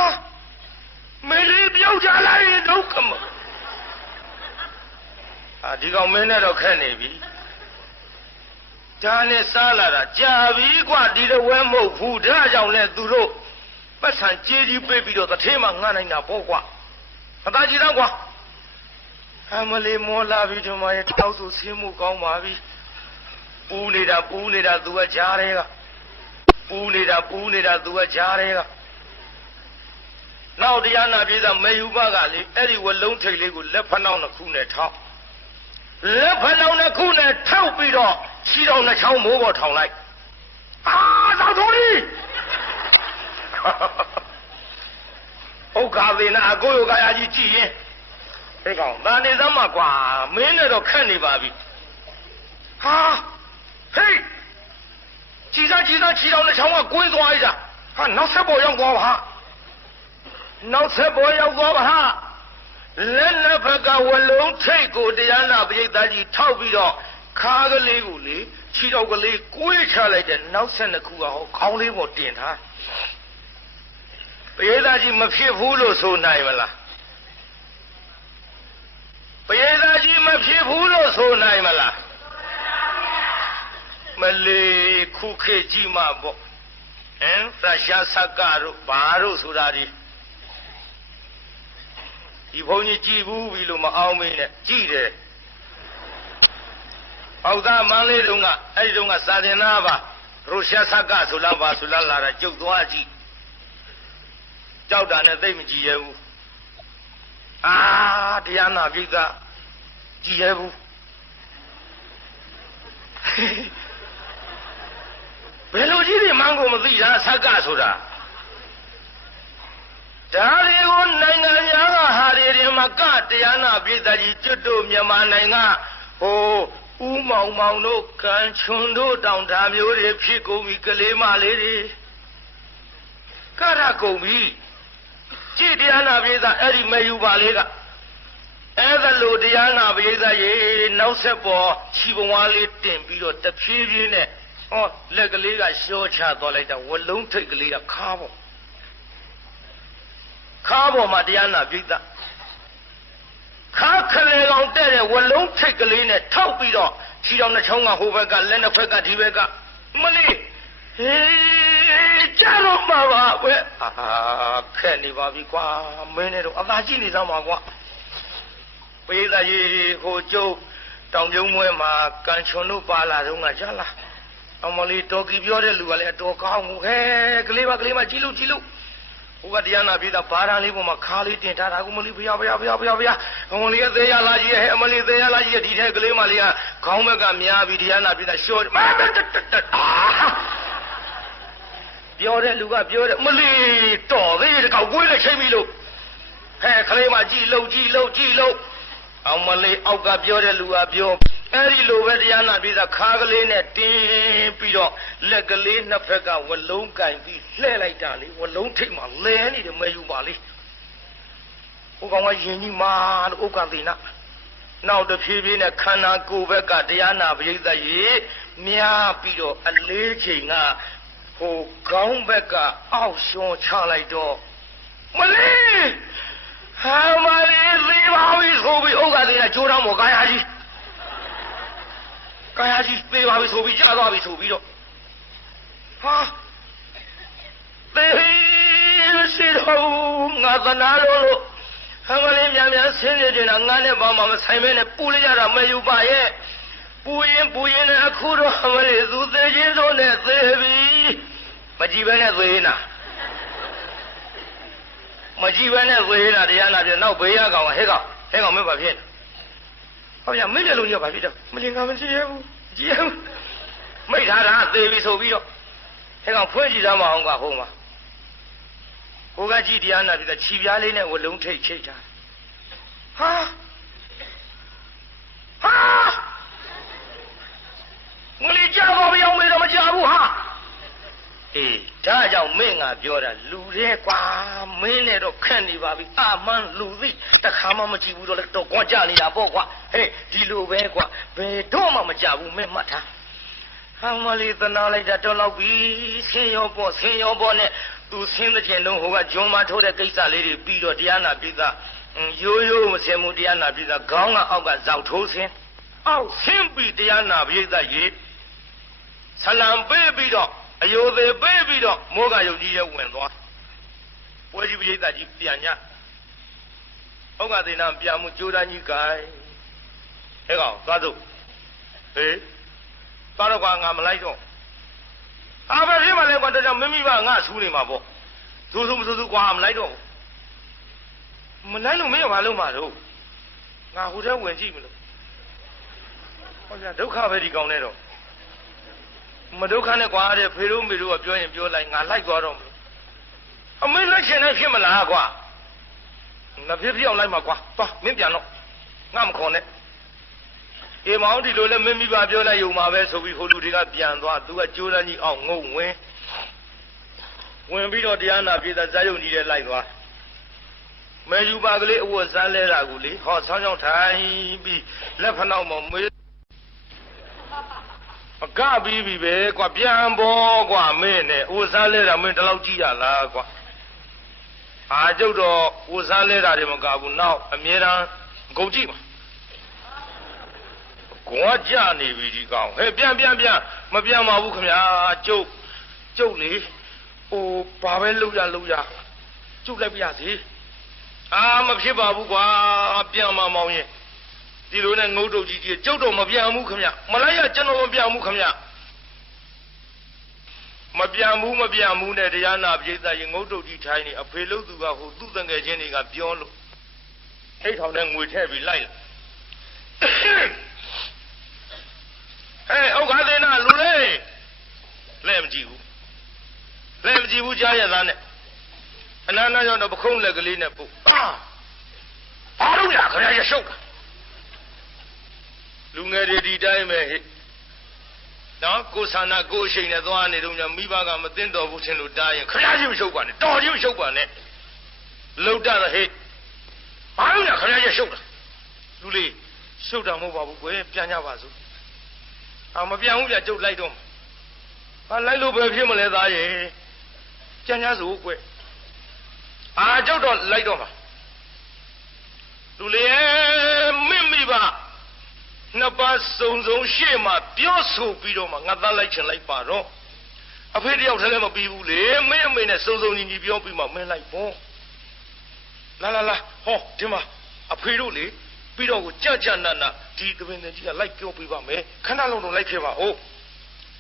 ဒီကောင်မင်းနဲ့တော့ခက်နေပြီဒါနဲ့စားလာတာကြာပြီกว่าဒီတော့ဝဲမဟုတ်ဘူးဒါကြောင့်လဲသူတို့ပတ်စံကြေးကြီးပေးပြီးတော့တထေးမှငှားနိုင်တာပေါ့ကွာအသာကြီးတော့ကွာအမလေးမောလာပြီဒီမှာရဲ့တောက်သူဆင်းမှုကောင်းပါပြီပူနေတာသူကကြားရဲကပူနေတာသူကကြားရဲကနောက်တရားနာပြေးသားမေယူဘကလေအဲ့ဒီဝလုံးထိတ်လေးကိုလက်ဖက်နှောင်းတစ်ခုနဲ့ထောက်လက်ဖက်နှောင်းတစ်ခုနဲ့ထောက်ပြီးတော့ခြေတော်နှချောင်းမိုးပေါ်ထောင်လိုက်သောက်တော်ကြီးဟုတ်ကားသေးနာအကိုယောဂရာကြီးကြည့်ရင်ဒီကောင်ဒါနေသမ်းမှာကွာမင်းနဲ့တော့ခက်နေပါပြီဟာဟေးခြေတော်ခြေတော်နှချောင်းကကွေးသွားလိုက်တာဟာနောက်ဆက်ပေါ်ရောက်သွားပါနောက်ဆက်ပေါ်ရောက်သွားပါဟာလက်နှစ်ဖက်ကဝလုံးထိတ်ကိုတရားနာပရိသတ်ကြီးထောက်ပြီးတော့ခါကလေးကိုလေခြေတော်ကလေးကွေးချလိုက်တဲ့နောက်ဆက်နှစ်ခုကဟောခေါင်းလေးပေါ်တင်ထားပရိသတ်ကြီးမဖြစ်ဘူးလို့ဆိုနိုင်မလားပရိသတ်ကြီးမဖြစ်ဘူးလို့ဆိုနိုင်မလားမလေးခုခေတ်ကြီးမှာပေါ့သရှားဆက်ကတို့ဘာတို့ဆိုတာဒီဘုန်းကြီးကြည်ဘူးပြီလို့မအောင်မင်းနဲ့ကြည်တယ်အောက်သားမန်းလေးတုန်းကအဲ့ဒီတုန်းကစာသင်သားပါရုရှားဆက်ကဆိုလားပါဆိုလားလာတာကျုပ်သွားကြည့်ကြောက်တာနဲ့သိမကြည်ရဘူးတရားနာပိကကြည်ရဘူးဘယ်လိုကြီးတွေမှန်းကိုမသိတာဆက်ကဆိုတာဒါတွေကိုနိုင်ငံများကဟာတွေမှာကတရားနာပိသကြီးကျွတ်တို့မြန်မာနိုင်ငံဟိုဦးမောင်မောင်တို့ကန်ချွန်တို့တောင်ဒါမျိုးတွေဖြစ်ကုန်ပြီကလေးမလေးတွေကရကုန်ပြီကြည်တရားနာပိသအဲ့ဒီမယူပါလေးကအဲ့ဒါလိုတရားနာပိသရေနောက်ဆက်ပေါ်ခြီးပွားလေးတင်ပြီးတော့တဖြည်းဖြည်းနဲ့ဟောလက်ကလေးကရှောချသွားလိုက်တာဝလုံးထိတ်ကလေးကခါပေါ့ခါပေါ်မှာတရားနာပိသခါခလေကောင်တဲ့တဲ့ဝလုံးထိတ်ကလေးနဲ့ထောက်ပြီးတော့ခြေတော်နှချောင်းကဟိုဘက်ကလက်နှစ်ဖက်ကဒီဘက်ကမလေးဟေးကြားတော့မှာပါပဲခက်နေပါပြီကွာမင်းနဲ့တော့အသာကြည့်နေစမ်းပါကွာပေးသားကြီးဟိုကျုပ်တောင်ပြုံးမွဲမှာကန်ချွန်တို့ပါလာတော့ငါကြားလားအမလေးတော်ကီပြောတဲ့လူကလည်းအတော်ကောင်းဘူးဟဲကလေးမကြည့်လို့ဟိုကတရားနာပြီးသားဘာသာလေးပေါ်မှာခါလေးတင်ထားတာကိုမလေးဘုရားအမလေးသေးရလာကြီးရဲ့အမလေးသေးရလာကြီးရဲ့ဒီထဲကလေးမလေးကခေါင်းဘက်ကများပြီးတရားနာပြီးသားရှော့ပြောတဲ့လူကပြောတယ်မလေးတော်သေးတကောက်ကွေးနဲ့ချိန်ပြီလို့ဟဲကလေးမကြည့်လို့အမလေးအောက်ကပြောတဲ့လူကပြောအဲ့ဒီလိုပဲတရားနာပြီးသားခါကလေးနဲ့တင်းပြီးတော့လက်ကလေးနှစ်ဖက်ကဝလုံးကင်ပြီးလှဲလိုက်တာလေဝလုံးထိတ်မှလဲနေတယ်မယူပါလေဟိုကောင်ကယင်ကြီးမာလို့ဥက္ကံသိနာနောက်တစ်ဖြည်းဖြည်းနဲ့ခန္ဓာကိုယ်ဘက်ကတရားနာပရိသတ်ရေမြားပြီးတော့အလေးချိန်ကဟိုခေါင်းဘက်ကအောက်ရှွန်ချလိုက်တော့မလေးဟာမလေးသေးပါပြီဆိုပြီးဥက္ကံသိနာကြိုးတော်မောကာယကြီးသေးပါပြီဆိုပြီးကြားသွားပြီဆိုပြီးတော့ဟာသေရှိတော့ငါသနာလို့ဟမလေးများဆင်းနေတယ်ငါနဲ့ဘာမှမဆိုင်မဲနဲ့ပူလိုက်ရတာမယူပါရဲ့ပူရင်နဲ့အခုတော့ဟမလေးသူသေချင်းစိုးနဲ့သေပြီမကြည့်ပဲနဲ့သေနာတရားနာပြနောက်ဘေးရကောင်ဟဲ့ကောင်မင်းဘာဖြစ်ဟောဗျမင်းလည်းလုံးရပါဖြစ်တော့မလင်ကမကြည့်ရဘူးမိတ်ထားတာသေပြီဆိုပြီးတော့ဟဲ့ကောင်ဖွင့်ကြည့်သားမအောင်ကဟိုမှာကိုကကြည့်တရားနာပြီးတော့ခြီပြားလေးနဲ့ဝလုံးထိတ်ချိတ်တာဟာငလီကြောက်ပါအောင်မေးတော့မကြောက်ဘူးဟာအေးဒါကြောင့်မင်းကပြောတာလူတဲ့ကွာမင်းနဲ့တော့ခက်နေပါပြီအမှန်လူသိတခါမှမကြည့်ဘူးတော့လည်းတော့ကွာကြနေတာပေါ့ကွာဟဲ့ဒီလိုပဲကွာဘယ်တော့မှမကြဘူးမင်းမှတ်ထားဟမလေးသနာလိုက်တာတော့လောက်ပြီဆင်းရောပေါ့နဲ့သူဆင်းတဲ့ချိန်လုံးဟိုကဂျွန်မထိုးတဲ့ကိစ္စလေးတွေပြီးတော့တရားနာပြီးသားရိုးမဆင်မှုတရားနာပြီးသားခေါင်းကအောက်ကဇောက်ထိုးဆင်း အောက်ဆင်းပြီးတရားနာပြိဿရေဆလံပေးပြီးတော့အယိုသေးပေးပြီးတော့မောဂယုတ်ကြီးရဲ့ဝင်သွားပွဲကြီးပြိဿကြီးပြန်ညဩဃသေနာပြန်မှုကြိုးတန်းကြီးကိုင်ဟဲ့ကောင်သွားစို့ဟေးသွားတော့ကွာငါမလိုက်တော့အားပဲဖြစ်မှလဲကွာတကြောင်မမိဘငါဆူးနေမှာပေါ့ဇူးမစိုးကွာမလိုက်တော့မလိုက်လို့မင်းဘာလုပ်မှာတော့ငါဟိုထဲဝင်ကြည့်မလို့ဟောဗျာဒုက္ခပဲဒီကောင်နဲ့တော့မဒုက္ခနဲ့ကွာတဲ့ဖေတို့မေတို့ကပြောရင်ပြောလိုက်ငါလိုက်သွားတော့မလို့အမေလိုက်ချင်တယ်ဖြစ်မလားကွာငါဖြစ်အောင်လိုက်မှာကွာသွားမင်းပြန်တော့ငါမခေါ်နဲ့အေမောင်ဒီလိုလဲမင်းမိဘပြောလိုက်ယုံမှာပဲဆိုပြီးဟိုလူတွေကပြန်သွားသူကကြိုးတန်းကြီးအောင်ငုံဝင်ပြီးတော့တရားနာပြည်သားဇာယုံကြီးတဲ့လိုက်သွားမေယူပါကလေးအဝတ်စားလဲတာကိုလေဟောဆောင်းချောင်းထိုင်ပြီးလက်ဖနောက်မှာမွေးအကပြီးပြီပဲကွာပြန်ပေါ်ကွာမင်းနဲ့အဝတ်စားလဲတာမင်းတလောက်ကြည့်ရလားကွာအာကျုပ်တော့ဝတ်စားလဲတာတွေမကဘူးနောက်အမြဲတမ်းအကုန်ကြည့်ပါကွာကြနေပြီဒီကောင်ဟဲ့ပြန်မပြန်ပါဘူးခင်ဗျာကျုပ်လေဟိုဘာပဲလုပ်ရကျုပ်လိုက်ပြရစီအာမဖြစ်ပါဘူးကွာပြန်မမောင်းရင်ဒီလိုနဲ့ငုတ်တုတ်ကြီးကျုပ်တော့မပြန်ဘူးခင်ဗျမလိုက်ရကျွန်တော်မပြန်ဘူးခင်ဗျမပြန်ဘူးနဲ့တရားနာပြိဿရေငုတ်တုတ်ကြီးထိုင်းနေအဖေလို့သူကဟိုသူ့တငယ်ချင်းတွေကပြောလို့အိတ်ထောင်နဲ့ငွေထည့်ပြီးလိုက်လာဩဃသေနာလူလေးလဲမကြည့်ဘူးကြားရသားနဲ့အနာနာရောက်တော့ပခုံးလက်ကလေးနဲ့ပုတ်ဘာလို့ရခင်ဗျာရရှုပ်တာလူငယ်တွေဒီတိုင်းပဲဟိနော်ကိုဆန္ဒကိုအရှိန်နဲ့သွားနေတော့ညမိဘကမသိတော်ဘူးထင်လို့တားရင်ခင်ဗျာချင်းမရှုပ်ပါနဲ့တော်ချင်းမရှုပ်ပါနဲ့လှုပ်တာဟိဘာလို့ရခင်ဗျာရရှုပ်တာလူလေးရှုပ်တာမဟုတ်ပါဘူးကွယ်ပြန်ကြပါစို့မပြန်ဘူးပြကျုပ်လိုက်တော့ဘာလိုက်လို့ပဲဖြစ်မလဲသားရဲ့ကြံ့ကြစို့ကွကျုပ်တော့လိုက်တော့မှာလူလေးမင်းမိဘနှစ်ပါးစုံရှေ့မှာပြောဆိုပြီးတော့မှငါသားလိုက်ချင်လိုက်ပါတော့အဖေတယောက်တည်းလည်းမပြီးဘူးလေမင်းအမေနဲ့စုံညီပြောပြီးမှမင်းလိုက်ပေါ့လာဟောဒီမှာအဖေတို့လေပြီးတော့ကိုကြနာဒီသပင်ကြီးကလိုက်ပြောပြီးပါမယ်ခဏလုံးတော့လိုက်ခဲ့ပါဦး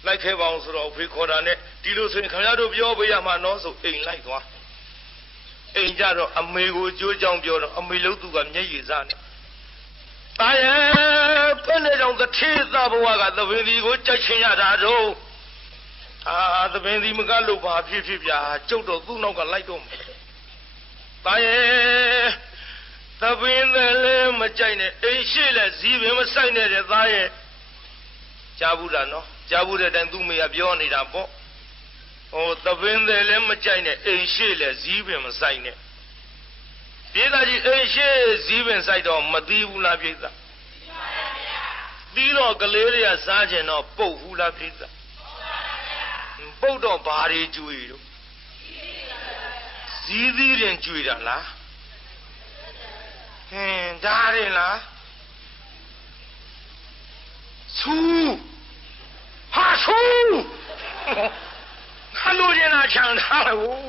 လိုက်ခဲ့ပါအောင်ဆိုတော့အဖေခေါ်တာနဲ့ဒီလိုဆိုရင်ခင်ဗျားတို့ပြောပေးရမှာနော်ဆိုအိမ်လိုက်သွားအိမ်ကြတော့အမေကိုကြိုးကြောင်ပြောတော့အမေလို့သူကမျက်ရည်စားနေတာရဲ့ဘယ်နဲ့ကြောင့်သတိသဘဝကသပင်ဒီကိုကြိုက်ချင်ရတာတော့သပင်ဒီမကလို့ပါဖြစ်ဗျာကျုပ်တော့သူ့နောက်ကလိုက်တော့တာရဲ့သပင်လည်းမကြိုက်နဲ့အိမ်ရှိလဲဇီးပင်မဆိုင်နဲ့တဲ့သားရဲ့ကြားဘူးလားနော်ကြားဘူးတဲ့တိုင်သူ့မေကပြောနေတာပေါ့ဟိုသပင်လည်းမကြိုက်နဲ့အိမ်ရှိလဲဇီးပင်မဆိုင်နဲ့ပြေသာကြီးအိမ်ရှိဇီးပင်ဆိုင်တော့မသီးဘူးလားပြေသာသီးတော့ကလေးတွေကစားကျင်တော့ပုတ်ဘူးလားပြေသာပုတ်တော့ဘာတွေကျွေတော့ဇီးသီးရင်ကျွေတာလားဒါရင်လားဆူဟာဆူခလို့ရင်လာချန်ထားလို့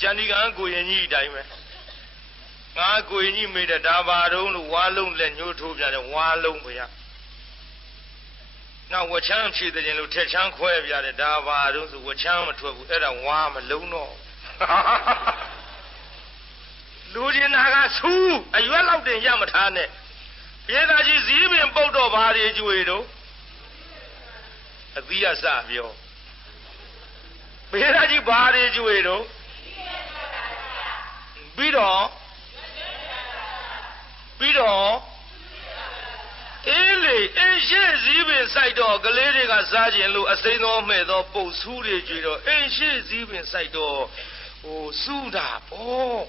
ဂျန်ဒီကကိုရင်ကြီးအတိုင်းပဲငါကိုရင်ကြီးမိတဲ့ဒါပါတော့လို့ဝါလုံးလက်ညှိုးထိုးပြတယ်ဝါလုံးပဲရနောက်ဝချမ်းဖြည့်တဲ့လို့ထက်ချမ်းခွဲပြတယ်ဒါပါတော့ဆိုဝချမ်းမထွက်ဘူးအဲ့ဒါဝါမလုံးတော့လူကျင်နာကဆူးအရွက်လောက်တင်ရမထားနဲ့ပြေသာကြီးဇီးပင်ပုတ်တော့ဘာတွေကျွေတော့အသီးရစပြောပြေသာကြီးဘာတွေကျွေတော့ပြီးတော့အေးလေအင်းရှိဇီးပင်စိုက်တော့ကလေးတွေကစားကျင်လို့အစိမ်းသောမဲ့သောပုတ်ဆူးတွေကျွေတော့အင်းရှိဇီးပင်စိုက်တော့ဟိုစူးတာပေါ့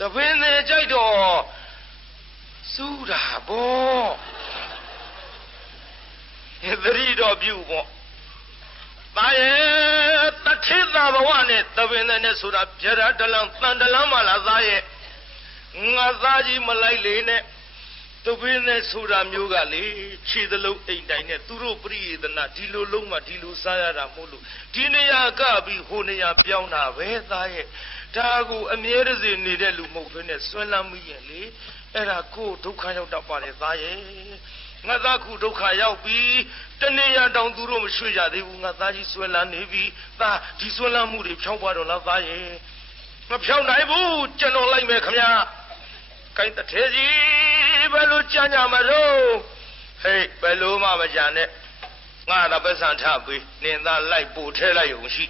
တပင်နဲ့ကြိုက်တော့စူးတာပေါ့သတိတော့ပြုပေါ့တာရဲ့တထေသာဘဝနဲ့တပင်နဲ့ဆိုတာဗျာဒတလံတန်တလံမလားသားရဲ့ ငါသားကြီးမလိုက်လေနဲ့တပင်းနဲ့ဆိုတာမျိုးကလေခြေသလုံးအိမ်တိုင်းနဲ့သူတို့ပရိယေသနာဒီလိုလုံးမှဒီလိုစားရတာမဟုတ်လို့ဒီနေရာကပြီးဟိုနေရာပြောင်းတာပဲသားရဲ့ဒါကိုအမြဲတစေနေတဲ့လူမဟုတ်ဘဲနဲ့ဆွဲလမ်းမိရင်လေအဲ့ဒါကိုဒုက္ခရောက်တတ်ပါတယ်သားရဲ့ငါသားခုဒုက္ခရောက်ပြီးတနေရာတောင်သူတို့မရွှေ့ကြသေးဘူးငါသားကြီးဆွဲလန်းနေပြီသားဒီဆွဲလန်းမှုတွေဖြောင်းသွားတော့လားသားရဲ့မဖြောင်းနိုင်ဘူးကျွန်တော်လိုက်မယ်ခင်ဗျာကိုင်းတထဲကြီးဘယ်လိုကြမ်းကြမလို့ဟေးဘယ်လိုမှမကြမ်းနဲ့ငါတော့ပစံထပေးနင်သားလိုက်ပို့ထဲလိုက်ုံရှိ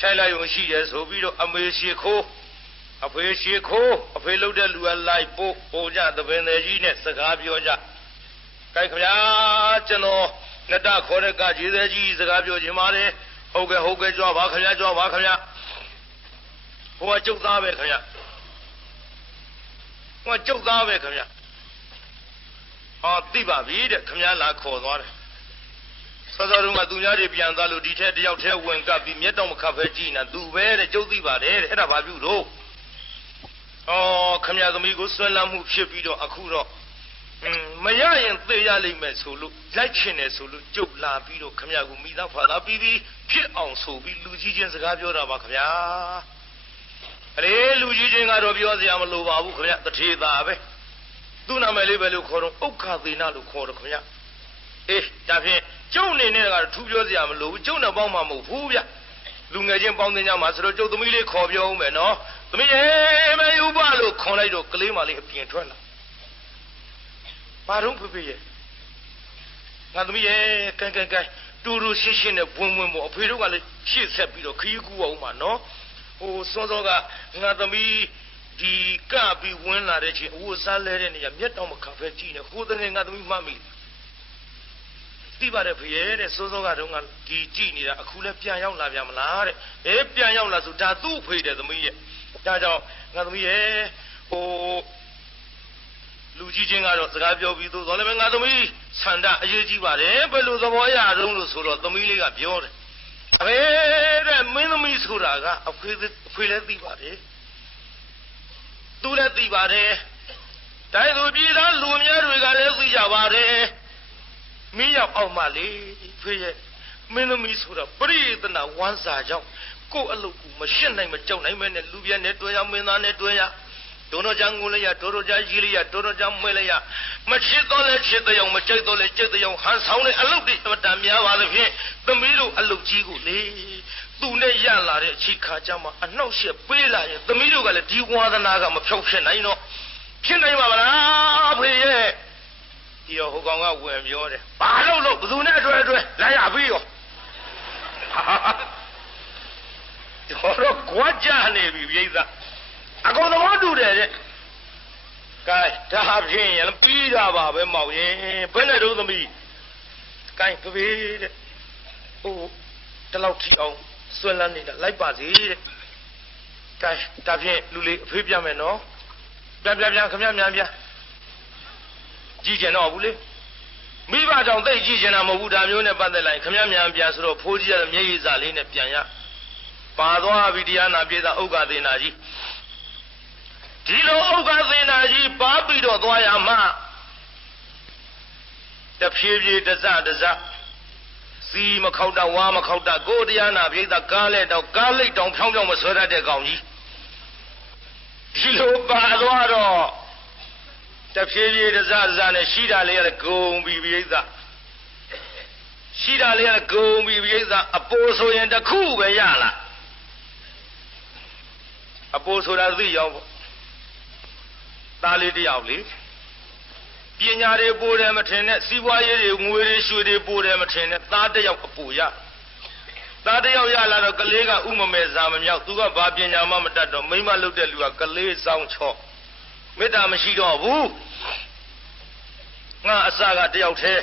ထဲလိုက်ုံရှိရဲဆိုပြီးတော့အမေရှိခိုးအဖေရှိခိုးအဖေလှုပ်တဲ့လူကလိုက်ပို့ပုံကြသပင်သေးကြီးနဲ့စကားပြောကြကိုင်းခင်ဗျာကျွန်တော်နတခေါ်တဲ့ကကြီးသေးကြီးစကားပြောခြင်းပါတယ်ဟုတ်ကဲ့ကြွားပါခင်ဗျာကြွားပါခင်ဗျာဟိုကကျုပ်သားပဲခင်ဗျာဟိုကျုပ်သားပဲခင်ဗျဟောသိပါပြီတဲ့ခင်ဗျာလာခေါ်သွားတယ်စောစောတုန်းကသူများတွေပြန်သွားလို့ဒီထက်တယောက်တည်းဝင်ကပ်ပြီးမျက်တောင်မခတ်ပဲကြည်နေသူပဲတဲ့ကျုပ်သိပါတယ်တဲ့အဲ့ဒါဘာပြုတော့ခင်ဗျာသမီးကိုဆွဲလမ်းမှုဖြစ်ပြီးတော့အခုတော့မရရင်သေရလိမ့်မယ်ဆိုလို့လိုက်ချင်တယ်ဆိုလို့ကျုပ်လာပြီးတော့ခင်ဗျာကိုမိသားဖာသားပြီးဖြစ်အောင်ဆိုပြီးလူကြီးချင်းစကားပြောတာပါခင်ဗျာအေးလူကြီးချင်းကတော့ပြောစရာမလိုပါဘူးခင်ဗျတထေသာပဲသူ့နာမည်လေးပဲလို့ခေါ်တော့ဥက္ခသေနလို့ခေါ်တော့ခင်ဗျအေးဒါဖြင့်ကျုပ်နေနဲ့ကတော့ထူးပြောစရာမလိုဘူးကျုပ်နဲ့ပေါင်းမှမဟုတ်ဘူးဗျလူငယ်ချင်းပေါင်းတင်ကြမှာဆိုတော့ကျုပ်သမီးလေးခေါ်ပြောဦးမယ်နော်သမီးရဲ့မယူပါလို့ခေါ်လိုက်တော့ကလေးမလေးအပြင်ထွက်လာဘာတော့ဖေရဲ့ငါသမီးရဲ့ကန်တူတူရှင်းရှင်းနဲ့ဝင်းပေါ့အဖေတို့ကလည်းရှေ့ဆက်ပြီးတော့ခရီးကူအောင်မှာနော်ဟိုစောစောကငါသမီးဒီကပြီးဝင်းလာတဲ့ချင်းအဝတ်စားလဲတဲ့နေရာမျက်တောင်မခါဖဲကြည့်နေဟိုတည်းငါသမီးမှတ်မိသိပါတယ်ဖေရဲ့တဲ့စောစောကတော့ငါဒီကြည့်နေတာအခုလည်းပြန်ရောက်လာပြန်မလားတဲ့ပြန်ရောက်လာဆိုဒါသူ့ဖေတဲ့သမီးရဲ့ဒါကြောင့်ငါသမီးရဲ့ဟိုလူကြီးချင်းကတော့စကားပြောပြီးသို့တော်လည်းပဲငါသမီးဆန္ဒအရေးကြီးပါတယ်ဘယ်လိုသဘောရအောင်လို့ဆိုတော့သမီးလေးကပြောတယ်အဖေတဲ့မင်းသမီးဆိုတာကအဖေလည်းသိပါတယ်သူလည်းသိပါတယ်တိုင်းသူပြည်သားလူများတွေကလည်းသိကြပါတယ်မင်းရောက်အောင်မလေးဖေရဲ့မင်းသမီးဆိုတာပရိသနာဝမ်းစာကြောင့်ကိုယ့်အလုပ်ကိုမရှင်းနိုင်မကြောက်နိုင်မဲနဲ့လူပြဲနဲ့တွေ့ရမင်းသားနဲ့တွေ့ရတို့တော့ကြောင့်ငိုလိုက်ရတို့တော့ကြောင့်ကြီးလိုက်ရတို့တော့ကြောင့်မဲလိုက်ရမချစ်တော့လဲချစ်တဲ့အောင်မကြိုက်တော့လဲကြိုက်တဲ့အောင်ဟန်ဆောင်တဲ့အလုပ်တွေအမတန်များပါလို့ဖြင့်သမီးတို့အလုပ်ကြီးကိုလေသူနဲ့ရလာတဲ့အချိန်ခါကျမှအနှောက်အယှက်ပေးလာရင်သမီးတို့ကလည်းဒီဝါသနာကမဖြောက်ဖြစ်နိုင်တော့ဖြစ်နိုင်ပါမလားဖေရဲ့ဒီတော့ဟိုကောင်ကဝင်ပြောတယ်ဘာလို့ဘယ်သူနဲ့အတွဲလာရပြီရောတော့ကွာကြနေပြီပြိဿအကုန်သဘောတူတယ်တဲ့ကဲဒါဖြင့်ရပြီးတာပါပဲမောင်ရင်ဘယ်နဲ့တို့သမီးကဲဖေတဲ့ဟိုတလောက်ထိအောင်ဆွဲလန်းနေတာလိုက်ပါစေတဲ့ကဲဒါဖြင့်လူလေးအဖေးပြမယ်နော်ပြန်ခင်ဗျမြန်ပြကြည့်ကျင်တော့ဘူးလေမိဘကြောင့်သိကြည့်ကျင်တာမဟုတ်ဘူးဒါမျိုးနဲ့ပတ်သက်လိုက်ခင်ဗျမြန်ပြဆိုတော့ဖိုးကြီးရမျက်ရည်စာလေးနဲ့ပြန်ရပါသွားပြီတရားနာပြေသာဥက္ကသေနာကြီးဒီလိုဥက္ကသေနာကြီးပါပြီးတော့သွားရမှတဖြည်းဖြည်းတစစီမခောက်တာဝါမခောက်တာကိုတရားနာပြေသာကားလက်တော့ကားလိတ်တောင်ဖြောင်းမဆွဲတတ်တဲ့ကောင်ကြီးဒီလိုပါသွားတော့တဖြည်းဖြည်းတစနဲ့ရှိတာလေးကဂုံပြီးပြေသာရှိတာလေးကဂုံပြီးပြေသာအပိုးဆိုရင်တစ်ခုပဲရလားအပိုးဆိုတာသိရောက်ပေါ့သားလေးတယောက်လေပညာတွေပို့တယ်မထင်နဲ့စီးပွားရေးတွေငွေတွေရွှေတွေပို့တယ်မထင်နဲ့သားတယောက်အပိုးရသားတယောက်ရလာတော့ကလေးကဥမမဲစားမမြောက်သူကဘာပညာမှမတတ်တော့မိမလုပ်တဲ့လူကကလေးစောင်းချော့မေတ္တာမရှိတော့ဘူးငါအစကတယောက်တည်း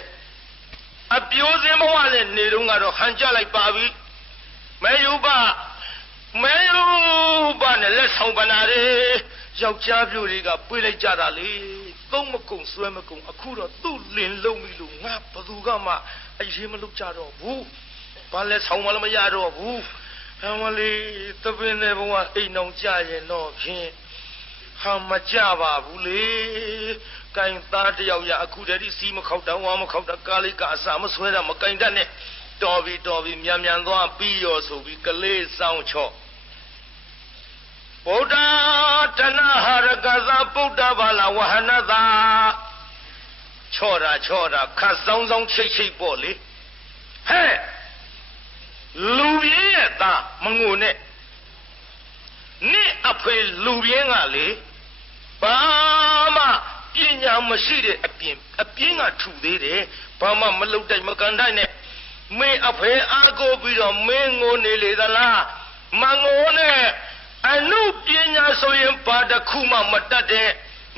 အပြိုးစင်းဘဝနဲ့နေတော့ကတော့ဟန်ကြလိုက်ပါပြီမဲယူပါနဲ့လက်ဆောင်ပနာတွေယောက်ျားပြိုတွေကပြေးလိုက်ကြတာလေသုံးမကုံဆွဲမကုံအခုတော့သူ့လင်လုံးပြီလို့ငါဘသူကမှအရေးမလုပ်ကြတော့ဘူးဘာလဲဆောင်မလို့မရတော့ဘူးအမလေးသပင်းတဲ့ဘဝအိမ်အောင်ကြရင်တော့ဖြင့်ဟ မကြပါဘူးလေကင်သားတယောက်ရအခုတည်းစီးမခောက်တော့ဝါမခောက်တော့ကားလေးကအစာမဆွဲတာမကင်တတ်နဲ့တော်ပြီမြန်သွားပြီးရောဆိုပြီးကလေးစောင်းချော့ဗုဒ္ဓတဏဟာရကသာဗုဒ္ဓဘာလာဝဟနသာချော့တာခတ်စောင်းချိတ်ပေါ့လေဟဲ့လူပြင်းရဲ့သားမငိုနဲ့နေ့အဖေလူပြင်းကလေဘာမှပညာမရှိတဲ့အပြင်ကထူသေးတယ်ဘာမှမလုပ်တိုက်မကန်တိုက်နဲ့မင်းအဖေအားကိုပြီးတော့မင်းငိုနေလေသလားမငိုနဲ့အနုပညာဆိုရင်ဘာတစ်ခုမှမတတ်တဲ့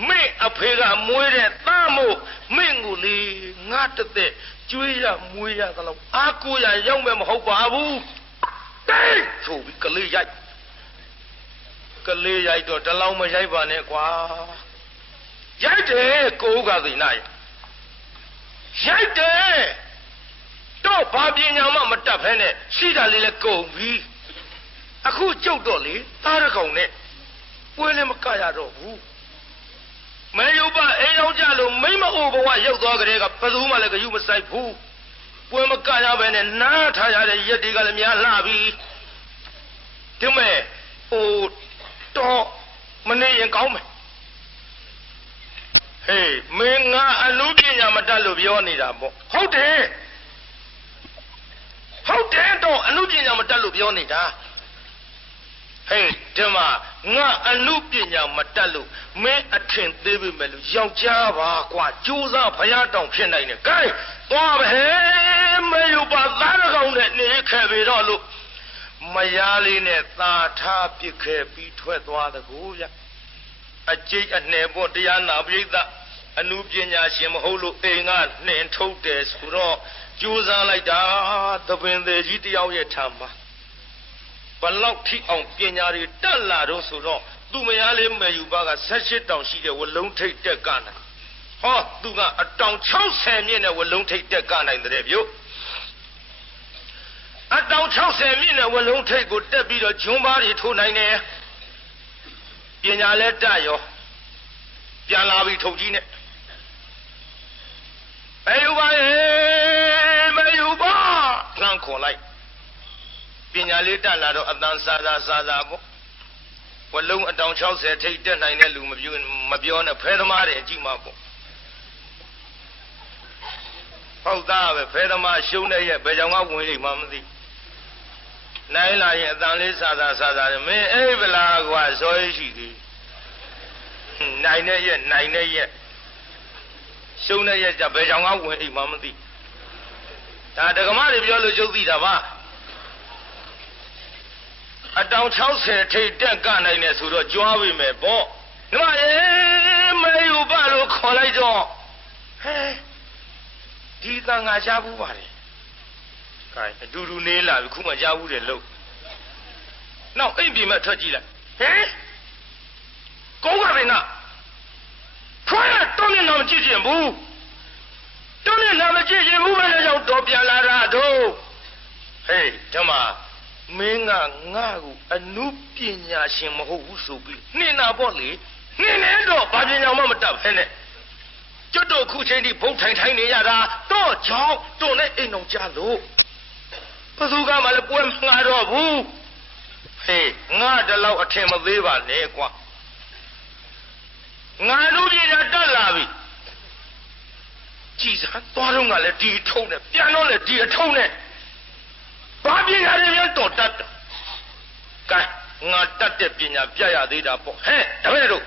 မင်းအဖေကမွေးတဲ့သားမို့မင်းကိုလေငါတသက်ကျွေးရမွေးရသလောက်အားကိုရရောက်မယ်မဟုတ်ပါဘူးတိတ်ဆိုပြီးကလေးရိုက်တော့တလောင်းမရိုက်ပါနဲ့ကွာရိုက်တယ်ကိုဥကသိနာရိုက်တယ်တော့ဘာပညာမှမတတ်ဖဲနဲ့ရှိတာလေးလည်းကုန်ပြီအခုကျုပ်တော့လေသားရကောင်နဲ့ပွဲလည်းမကရတော့ဘူးမဲယုတ်ပအိမ်အောင်ကြလို့မိမအိုဘဝရောက်သွားကြတဲ့ကဘယ်သူမှလည်းဂရုမစိုက်ဘူးပွဲမကရဘဲနဲ့နားထားရတဲ့ရက်တွေကလည်းများလှပြီဒီမဲ့ဟိုတော့မနေရင်ကောင်းမယ်ဟေးမင်းငါအနုပညာမတတ်လို့ပြောနေတာပေါ့ဟုတ်တယ်တော့အနုပညာမတတ်လို့ပြောနေတာဟေးဒီမှာငါအနုပညာမတတ်လို့မင်းအထင်သေးပြီမဲ့လို့ယောက်ျားပါကွာကြိုးစားဖရားတောင်ဖြစ်နိုင်တယ်ကဲသွားပဲမေယူပါသားကောင်နဲ့နေခဲ့ပြီတော့လို့မယားလေးနဲ့သာထားပစ်ခဲ့ပြီးထွက်သွားတကူဗျအကျိတ်အနှဲပေါ့တရားနာပရိသတ်အနုပညာရှင်မဟုတ်လို့အိမ်ကနှင်ထုတ်တယ်ဆိုတော့ကြိုးစားလိုက်တာသပင်သေးကြီးတယောက်ရဲ့ထံမှာဘလောက်ထိအောင်ပညာတွေတက်လာတော့ဆိုတော့သူမယားလေးမယ်ယူပါက18တောင်ရှိတဲ့ဝလုံးထိတ်တက်ကနိုင်ဟောသူကအတောင်60မြင့်တဲ့ဝလုံးထိတ်တက်ကနိုင်တဲ့ဗျအတောင်60မြင့်တဲ့ဝလုံးထိတ်ကိုတက်ပြီးတော့ဂျွန်းပါးတွေထိုးနိုင်တယ်ပညာလဲတက်ရောပြန်လာပြီးထုတ်ကြီးနဲ့မေယူပါလမ်းခေါ်လိုက်ပညာလေးတက်လာတော့အတန်စာပေါ့ဝလုံးအတောင်60ထိတ်တက်နိုင်တဲ့လူမပြောနဲ့ဖဲသမားတွေကြည့်မှာပေါ့ဟုတ်သားပဲဖဲသမားရှုံးတဲ့ရဲ့ဘယ်ကြောင်ကဝင်လိမ့်မှမသိနိုင်လာရင်အတန်လေးစာတယ်မင်းအဲ့ဗလားကွာဇော်ရရှိသေးနိုင်တဲ့ရဲ့ရှုံးတဲ့ရဲ့ကြဘယ်ကြောင်ကဝင်အိမ်မှမသိဒါဒကမတွေပြောလို့ကျုပ်သိတာပါအတောင်60ထိတ်တက်ကနိုင်တယ်ဆိုတော့ကြွားပြီမယ်ပေါ့ဒီမှာမေယူပါလို့ခေါ်လိုက်တော့ဟဲဒီကငါရှားဘူးပါတယ်ကဲအတူတူနေလာပြီခုမှရှားဘူးတယ်လို့နောက်အိမ်ပြင်မဲ့ထွက်ကြည့်လိုက်ဟဲကောင်းပါပြီနာထွားရတော့နေတော့ကြည့်ချင်ဘူးတော့နေတော့မကြည့်ချင်ဘူးပဲလည်းကြောင့်တော့ပြန်လာတာတို့ဟေးဓမ္မမင်းကငါ့ကိုအနုပညာရှင်မဟုတ်ဘူးဆိုပြီးနှင်တာပေါ့လေနှင်နေတော့ဘာပညာမှမတတ်ဖဲနဲ့ကျွတ်တို့ခုချိန်ထိဘုံထိုင်နေရတာတော့ကြောင့်တို့နဲ့အိမ်အောင်ကြလို့ဘသူကမှလည်းပွဲမငါတော့ဘူးဟေးငါတလောက်အထင်မသေးပါနဲ့ကွာငါတို့ပြည်တက်လာပြီကြည်စားသွားတော့ကလည်းဒီထုံးနဲ့ပြန်တော့လည်းဒီအထုံးနဲ့ဘာပညာတွေများတော်တတ်တယ်ကဲငါတတ်တဲ့ပညာပြရသေးတာပေါ့ဟဲ့တပည့်တို့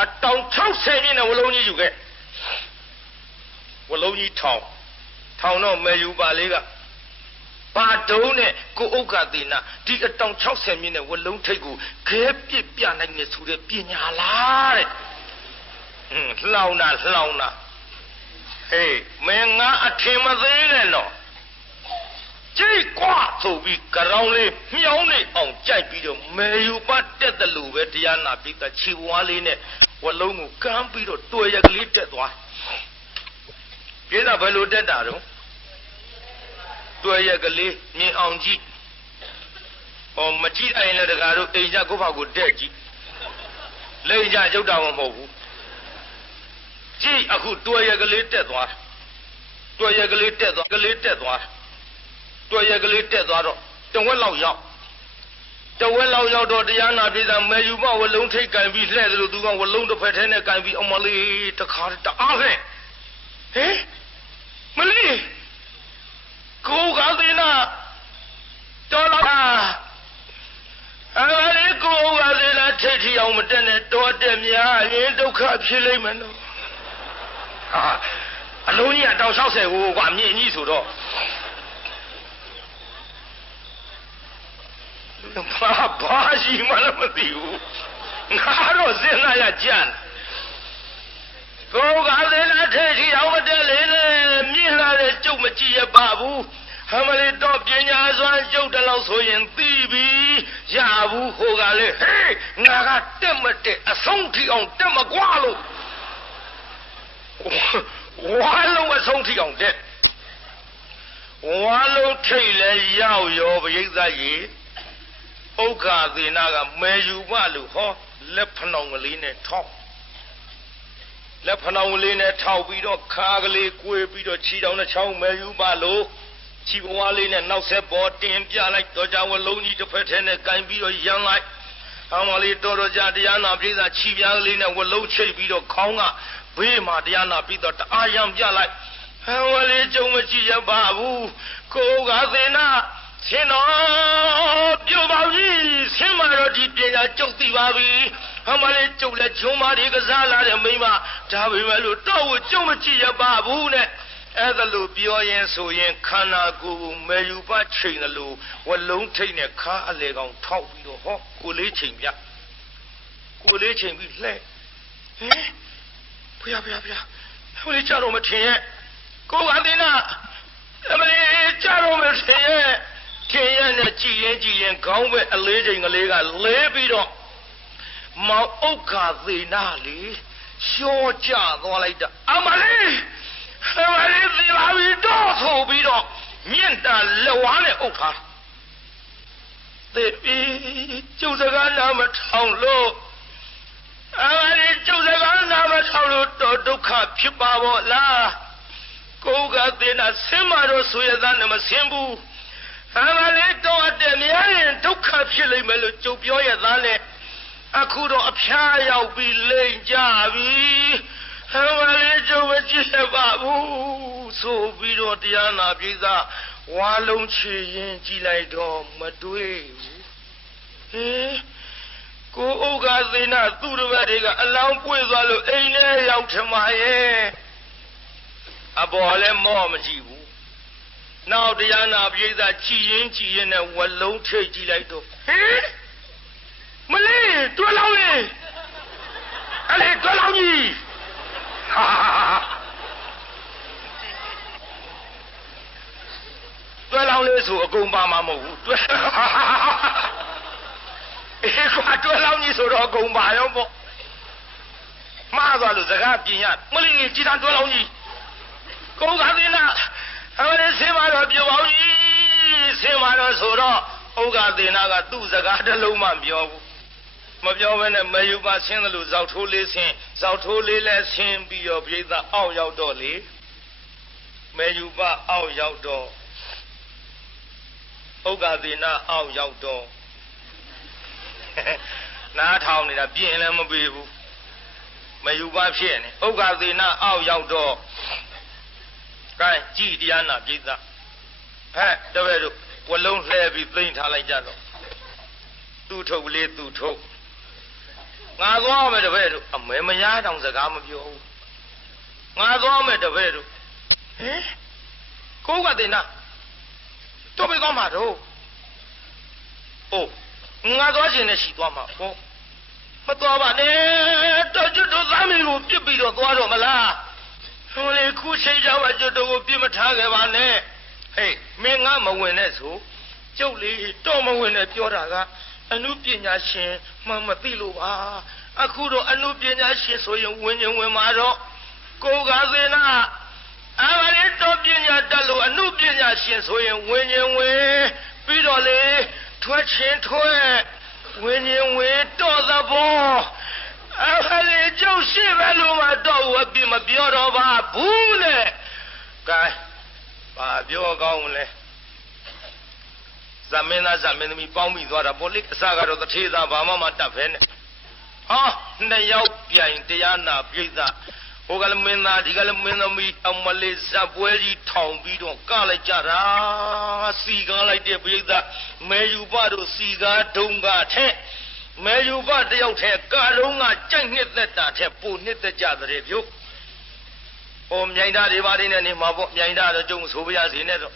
အတောင်60မြင့်တဲ့ဝလုံးကြီးယူခဲ့ဝလုံးကြီးထောင်တော့မယ်ယူပါလေးကဘာတုံးနဲ့ကိုဥက္ကသေနာဒီအတောင်60မြင့်တဲ့ဝလုံးထိတ်ကိုခဲပစ်ပြနိုင်နေဆိုတဲ့ပညာလားတဲ့လှောင်တာဟေးမင်းငါအထင်မသေးနဲ့တော့ကြိတ်ကွာဆိုပြီးကြောင်လေးမြှောင်းနေအောင်ကြိုက်ပြီးတော့မေယူပတ်တက်တယ်လို့ပဲတရားနာပြီးကခြေဝါးလေးနဲ့ဝလုံးကိုကမ်းပြီးတော့တွေ့ရကလေးတက်သွားပြင်းတာဘယ်လိုတက်တာတော့တွေ့ရကလေးမြင်အောင်ကြည့်ဟောမကြည့်အိမ်လည်းတကားတို့အိမ်ကြကိုယ့်ဘာကိုတက်ကြည့် လိန်ကြရုပ်တော်မဟုတ်ဘူးကြည့်အခုတော်ရကလေးတက်သွားတော်ရကလေးတက်သွားတော်ရကလေးတက်သွားတော့တဝက်လောက်ရောက်တော့တရားနာပြည်သာမေယူမဝလုံးထိတ်ကန်ပြီးလှဲ့တယ်လို့သူကဝလုံးတစ်ဖက်ထဲနဲ့ကန်ပြီးအမလေးတခါတအားလှဲ့ဟဲ့မလေးကိုကသေးနာတော်လာအဲ့ဒီကိုကသေးနာထိတ်ထီအောင်မတက်နဲ့တော်တက်များရင်ဒုက္ခဖြစ်လိမ့်မယ်နော်ဟာအလုံးကြီးကတောင်60ကိုကွာမြင့်ကြီးဆိုတော့ဘာရှိမှလည်းမသိဘူးငါတော့စဉ်းစားရကြံကိုကလည်းလက်ထိတ်ထီအောင်မတက်လေမြင့်လာတဲ့ကျုပ်မကြည့်ရပါဘူးဟမလေးတော့ပညာစွမ်းကျုပ်တလောက်ဆိုရင်သိပြီရဘူးဟိုကလေဟေးငါကတက်မတက်အဆုံးထိအောင်တက်မကွာလို့ဝါလုံးအဆုံးထိအောင်တက်ဝါလုံးထိတ်လဲရောက်ရောပရိသတ်ကြီးဥက္ခာသေနာကမေယူမလို့ဟောလက်ဖဏောင်ကလေးနဲ့ထောက်လက်ဖဏောင်ကလေးနဲ့ထောက်ပြီးတော့ခါကလေးကွေးပြီးတော့ခြေတောင်နဲ့ချောင်းမေယူမလို့ခြေဘဝလေးနဲ့နောက်ဆက်ပေါ်တင်ပြလိုက်တော့ကြဝလုံးကြီးတစ်ဖက်ထဲနဲ့ကန်ပြီးတော့ရမ်းလိုက်အမလေးတော်တော်ကြတရားနာပြည်သာခြေပြားကလေးနဲ့ဝလုံးချိတ်ပြီးတော့ခေါင်းကဘေးမှာတရားနာပြီးတော့တအားရမ်းပြလိုက်ဟောလေးကြုံမကြည့်ရပါဘူးကိုကသေနာဆင်းတော်ပြုတ်ပါပြီဆင်းမတော်ဒီပညာကျုပ်သိပါပြီအမလေးကျုပ်လည်းဂျုံမာဒီကစားလာတဲ့မိမဒါပေမဲ့လို့တော့ကိုကျုံမကြည့်ရပါဘူးနဲ့အဲ့ဒါလို့ပြောရင်ဆိုရင်ခန္ဓာကိုယ်မေယူပချိန်လို့ဝလုံးထိတ်နဲ့ခါအလေကောင်ထောက်ပြီးတော့ဟောကိုလေးချိန်ပြကိုလေးချိန်ပြီးလှဲ့ဟင်ဖျားဟိုလေးကြတော့မထင်ရဲ့ကိုကတင်နာအမလေးကြတော့မထင်ရဲ့ထင်ရဲ့နဲ့ကြည်ရင်ခေါင်းပဲအလေးချိန်ကလေးကလဲပြီးတော့မောင်ဥက္ခာသေနာလေရှောကြသွားလိုက်တာအမလေးသေပါပြီတော့ဆိုပြီးတော့မြင့်တာလက်ဝါးနဲ့အုပ်ထားသေပြီကျုပ်စကားနာမထောင်လို့ကျုပ်စကားနာမထောင်လို့တော့ဒုက္ခဖြစ်ပါဘောလားကိုကသေနာဆင်းမတော့ဆိုရသားနဲ့မဆင်းဘူးလေးတော့တဲ့များရင်ဒုက္ခဖြစ်လိမ့်မယ်လို့ကျုပ်ပြောရသားနဲ့အခုတော့အဖျားရောက်ပြီးလိမ့်ကြပြီလေးကျုပ်မကြည့်ရပါဘူးဆိုပြီးတော့တရားနာပြည်သာဝါလုံးချေရင်ကြည်လိုက်တော့မတွေ့ဘူးဟင်ကိုဥက္ခာသေနာသူ့တပည့်တွေကအလောင်းပွေသွားလို့အိမ်ထဲရောက်ထမရဲ့အပေါ်လည်းမောမကြည့်ဘူးနောက်တရားနာပြည်သာကြည်ရင်နဲ့ဝလုံးထိတ်ကြည့်လိုက်တော့ဟင်မလေးတွဲလောင်းလေအဲ့လေတွဲလောင်းကြီးတွဲလောင်းလေးဆိုအကုန်ပါမှာမဟုတ်ဘူးတွဲကွာတွဲလောင်းကြီးဆိုတော့အကုန်ပါရောပေါ့မှားသွားလို့စကားပြင်ရမလေးကြည်တန်းတွဲလောင်းကြီးကိုကသင်းနာအမလေးဆင်းမတော်ပြောပါဦးဆင်းမတော်ဆိုတော့ဥက္ကသေနာကသူ့စကားတစ်လုံးမှပြောဘူးမပြောဘဲနဲ့မေယူပါဆင်းတယ်လို့ဇောက်ထိုးလေးဆင်းဇောက်ထိုးလေးလဲဆင်းပြီးတော့ပြိဿအောက်ရောက်တော့လေမေယူပါအောက်ရောက်တော့ဥက္ကသေနာအောက်ရောက်တော့နားထောင်နေတာပြင်လည်းမပြေဘူးမေယူပါဖြစ်နေဥက္ကသေနာအောက်ရောက်တော့ကဲကြည်တရားနာပြိဿတပည့်တို့ဝလုံးလှဲပြီးသိမ့်ထားလိုက်ကြတော့သူ့ထုတ်လေးသူ့ထုတ်ငါသွားမယ်တပည့်တို့အမေမရတောင်စကားမပြောဘူးငါသွားမယ်တပည့်တို့ဟင်ကိုကတင်နာတော့ဘယ်ကောင်းမှာတော့အိုးငါသွားခြင်းနဲ့ရှိသွားမှာပေါ့မသွားပါနဲ့တော့ကျွတ်တို့သားမင်းကိုပြစ်ပြီးတော့သွားတော့မလားဟိုလေခုချိန်ကြပါကျွတ်တို့ကိုပြစ်မထားခဲ့ပါနဲ့ဟေးမင်းငါမဝင်နဲ့ဆိုကျုပ်လေးတော့မဝင်နဲ့ပြောတာကအနုပညာရှင်မှမသိလို့ပါအခုတော့အနုပညာရှင်ဆိုရင်ဝင်ရင်ဝင်မှာတော့ကိုကသေနာအမလေးတော့ပညာတတ်လို့အနုပညာရှင်ဆိုရင်ဝင်ရင်ဝင်ပြီးတော့လေထွက်ချင်းထွက်ဝင်ရင်ဝင်တော့သဘော လေကျုပ်ရှိပဲလို့မတော့ဘူးအပြစ်မပြောတော့ပါဘူးလေကဲဘာပြောကောင်းလဲဇမင်းသားဇမင်းသမီးပေါင်းပြီးသွားတာပေါ့လေအစကတော့တထေးသားဘာမှမတတ်ပဲနဲ့ဟာနှစ်ယောက်ပြိုင်တရားနာပြိဿဟိုကလည်းမင်းသားဒီကလည်းမင်းသမီးအမလေးဇက်ပွဲကြီးထောင်ပြီးတော့ကလိုက်ကြတာစီကားလိုက်တဲ့ပြိဿမဲယူပတို့စီကားဒုံကထဲမဲယူပတယောက်ထဲကားလုံးကကြိုက်နှစ်သက်တာထဲပူနှစ်သက်ကြတဲ့ပြုတ်ဟိုမြိုင်သားတွေပါနေနေမှာပေါ့မြိုင်သားတော့ကျုံဆိုပြရစီနဲ့တော့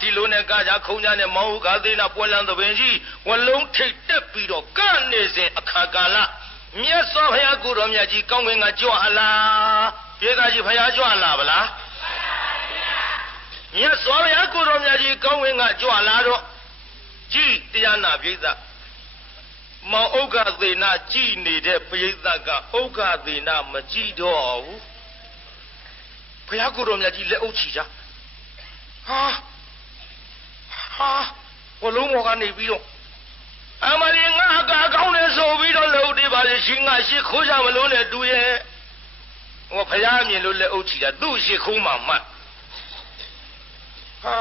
ဒီလိုနဲ့ကကြခုံကြနဲ့မောင်ဟုကာသေးနာပွဲလန်းသပင်ကြီးဝလုံးထိတ်တက်ပြီးတော့ကနေစဉ်အခါကာလမြတ်စွာဘုရားကိုတော်မြတ်ကြီးကောင်းကင်ကကြွဟလားပြေသာကြီးဘုရားကြွလာဗလားမြတ်စွာဘုရားကိုတော်မြတ်ကြီးကောင်းကင်ကကြွလာတော့ကြည်တရားနာပိဋကမောင်ဥက္ကသေနာကြည်နေတဲ့ပိဋကကဥက္ကသေနာမကြည်တော့ဘူးဘုရားကိုတော်မြတ်ကြီးလက်အုပ်ချီကြဟာဘလုံးမော်ကနေပြီးတော့အမလီငါကာကောင်းနေဆိုပြီးတော့လှုပ်နေပါလေရှင်ငါရှ िख ိုးကြမလို့နဲ့တူရဲ့ဟောဘုရားမြင်လို့လက်အုပ်ချီတာသူ့ရှ िख ိုးမှမှတ်ဟာ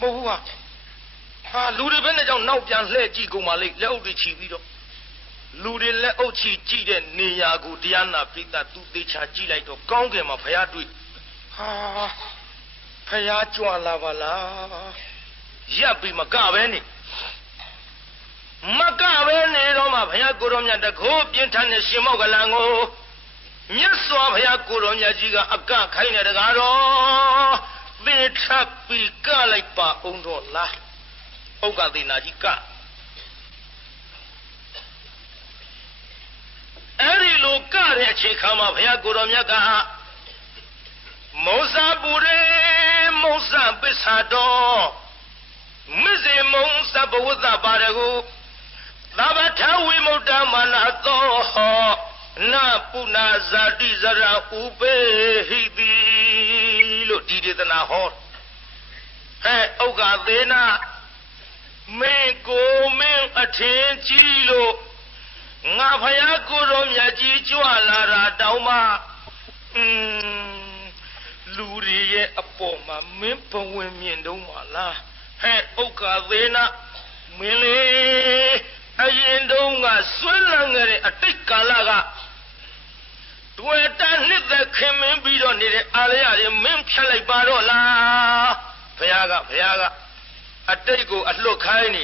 မဟုတ်ဘူးဟာလူတွေဘယ်နဲ့ကြောင့်နောက်ပြန်လှည့်ကြည့်ကုန်ပါလိမ့်လက်အုပ်တွေချီပြီးတော့လူတွေလက်အုပ်ချီကြည့်တဲ့နေရာကိုတရားနာပိဋကသူသေချာကြည့်လိုက်တော့ကောင်းကင်မှာဘုရားတွေ့ဟာဘုရားကြွလာပါလားရပ်ပြီးမကပဲနေမကပဲနေတော့မှဘုရားကိုတော်မြတ်တခိုးပြင်းထန်တဲ့ရှင်မောကလန်ကိုမြတ်စွာဘုရားကိုတော်မြတ်ကြီးကအကခိုင်းတဲ့တကားတော့သေထပ်ပြီးကလိုက်ပါအောင်တော့လားဥက္ကသေနာကြီးကအဲ့ဒီလိုကတဲ့အချိန်ခါမှာဘုရားကိုတော်မြတ်ကမောဇပူရေမောဇပစ္ဆာတော်မစ္စေမုံသဘဝတ္တပါရဟုသဗ္ဗထဝိမု တမနာသောနာပုနာဇာတိဇရာဥပေဟိတိလို့ဒီဒေသနာဟောဥက္ကသေနာမင်းကိုမင်းအထင်ကြီးလို့ငါဖယားကိုတော်မြတ်ကြီးကြွလာတာတောင်းမှလူတွေရဲ့အပေါ်မှာမင်းဘဝင်မြင်တော့မလားဥက္ကသေနာမင်းလေအရင်တုန်းကဆွဲလန်းခဲ့တဲ့အတိတ်ကာလကတွေ့တာနှစ်သက်ခင်မင်းပြီးတော့နေတဲ့အာရယတွေမင်းဖြတ်လိုက်ပါတော့လားဘုရားကအတိတ်ကိုအလွတ်ခိုင်းနေ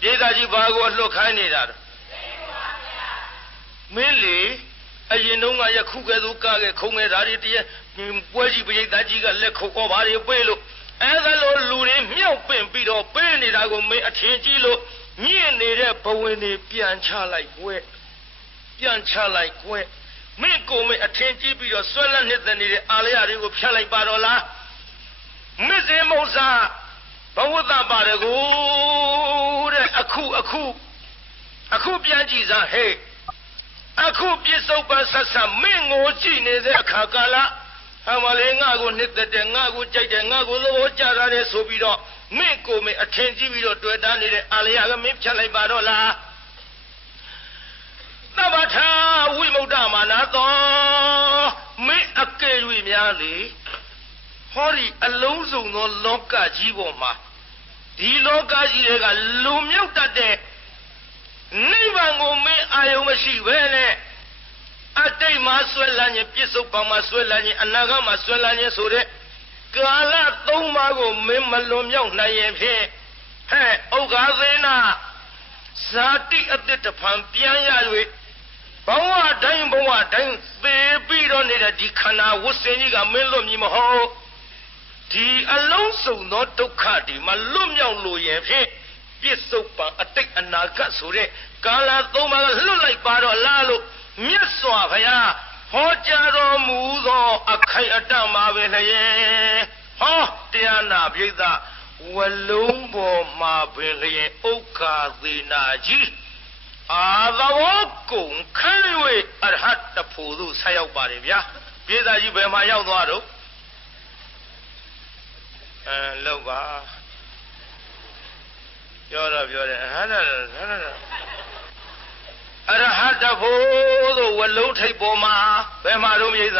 ပြည်သားကြီးဘာကိုအလွတ်ခိုင်းနေတာလဲမင်းလေအရင်တုန်းကယခုကဲသို့ကခဲ့ခုံခဲ့တာတွေတည်းပွဲကြီးပြည်သားကြီးကလက်ခုပ်ဩဘာတွေပေးလို့အဲ့ဒါလိုလူတွေမြောက်ပင့်ပြီးတော့ပေးနေတာကိုမင်းအထင်ကြီးလို့မြင့်နေတဲ့ဘဝင်တွေပြန်ချလိုက်ကွယ်မင်းကိုမင်းအထင်ကြီးပြီးတော့ဆွဲလန်းနေတဲ့နေတဲ့အာလယတွေကိုဖျက်လိုက်ပါတော့လားမစ္စေမုဇ္ဇဘဝတ္တပါရကိုတဲ့အခုပြန်ကြည့်စားဟဲ့အခုပြစ္ဆုတ်ပဆက်ဆက်မင်းကိုကြည့်နေတဲ့အခါကာလအမလေးငါကိုနှစ်သက်တယ်ငါကိုကြိုက်တယ်ငါကိုသဘောကျတယ်ဆိုပြီးတော့မင်းကိုမင်းအထင်ကြီးပြီးတော့တွေ့တာနေတဲ့အာလယကမင်းဖြတ်လိုက်ပါတော့လားသဗ္ဗထာဝိမု တမနာသောမင်းအကယ်၍များလေဟောဒီအလုံးစုံသောလောကကြီးပေါ်မှာဒီလောကကြီးတွေကလူမြောက်တတ်တဲ့နိဗ္ဗာန်ကိုမင်းအာယုံမရှိပဲနဲ့အတိတ်မှာဆွဲလန်းခြင်းပြစ္ဆုတ်ပံမှာဆွဲလန်းခြင်းအနာဂတ်မှာဆွဲလန်းခြင်းဆိုတဲ့ကာလသုံးပါးကိုမင်းမလွန်မြောက်နိုင်ရင်ဖြင့်ဥက္ခသေနာဇာတိအတ္တတဖန်ပြန်ရ၍ဘဝတိုင်းသေပြီးတော့နေတဲ့ဒီခန္ဓာဝတ်စင်ကြီးကမင်းလွတ်မည်မဟုတ်ဒီအလုံးစုံသောဒုက္ခဒီမှာလွတ်မြောက်လို့ရင်ဖြင့်ပြစ္ဆုတ်ပံအတိတ်အနာဂတ်ဆိုတဲ့ကာလသုံးပါးကလွတ်လိုက်ပါတော့လားလို့မြတ်စွာဘုရားဟောကြားတော်မူသောအခိုင်အတန့်မှာပဲလျက်ဟောတရားနာပိဋကဝလုံးပေါ်မှာပဲလျက်ဥက္ခသေနာကြီးအာသဘောကုံခံ၍အရဟတဖို့သို့ဆက်ရောက်ပါတယ်ဗျာပိဋကကြီးဘယ်မှာရောက်သွားတော့လောက်ပါပြောတယ်ဟာအရဟတဖို့ လို့ဝလုံးထိပ်ပေါ်မှာဘယ်မှာတော့ပြိဿ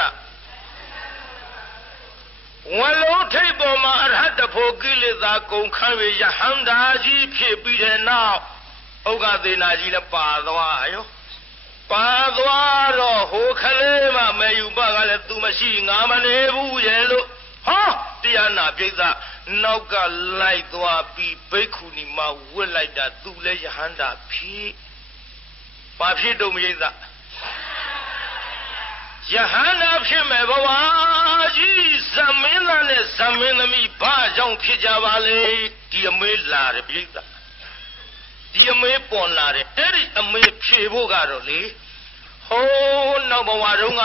ဝလုံးထိပ်ပေါ်မှာအရဟတဖို့ကိလေသာကုန်ခန်း၍ယဟန္တာကြီးဖြစ်ပြီးတဲ့နောက်ဥက္ကသေနာကြီးလည်းပါသွားရောပါသွားတော့ဟိုခလေးမှမေယူပကလည်းသူမရှိငါမနေဘူးရဲ့လို့ဟောတရားနာပြိဿနောက်ကလိုက်သွားပြီးဘိက္ခုနီမှာဝတ်လိုက်တာသူလည်းယဟန္တာဖြစ်ဘာဖြစ်တော့ပြိဿယဟန္တာဖြစ်မဲ့ဘဝကြီးဇမင်းသားနဲ့ဇမင်းသမီးဘာကြောင့်ဖြစ်ကြပါလဲဒီအမေးလာတယ်ပြိဿဒီအမေးပေါ်လာတယ်အဲ့ဒီအမေးဖြေဖို့ကတော့လေဟိုးနောက်ဘဝတုန်းက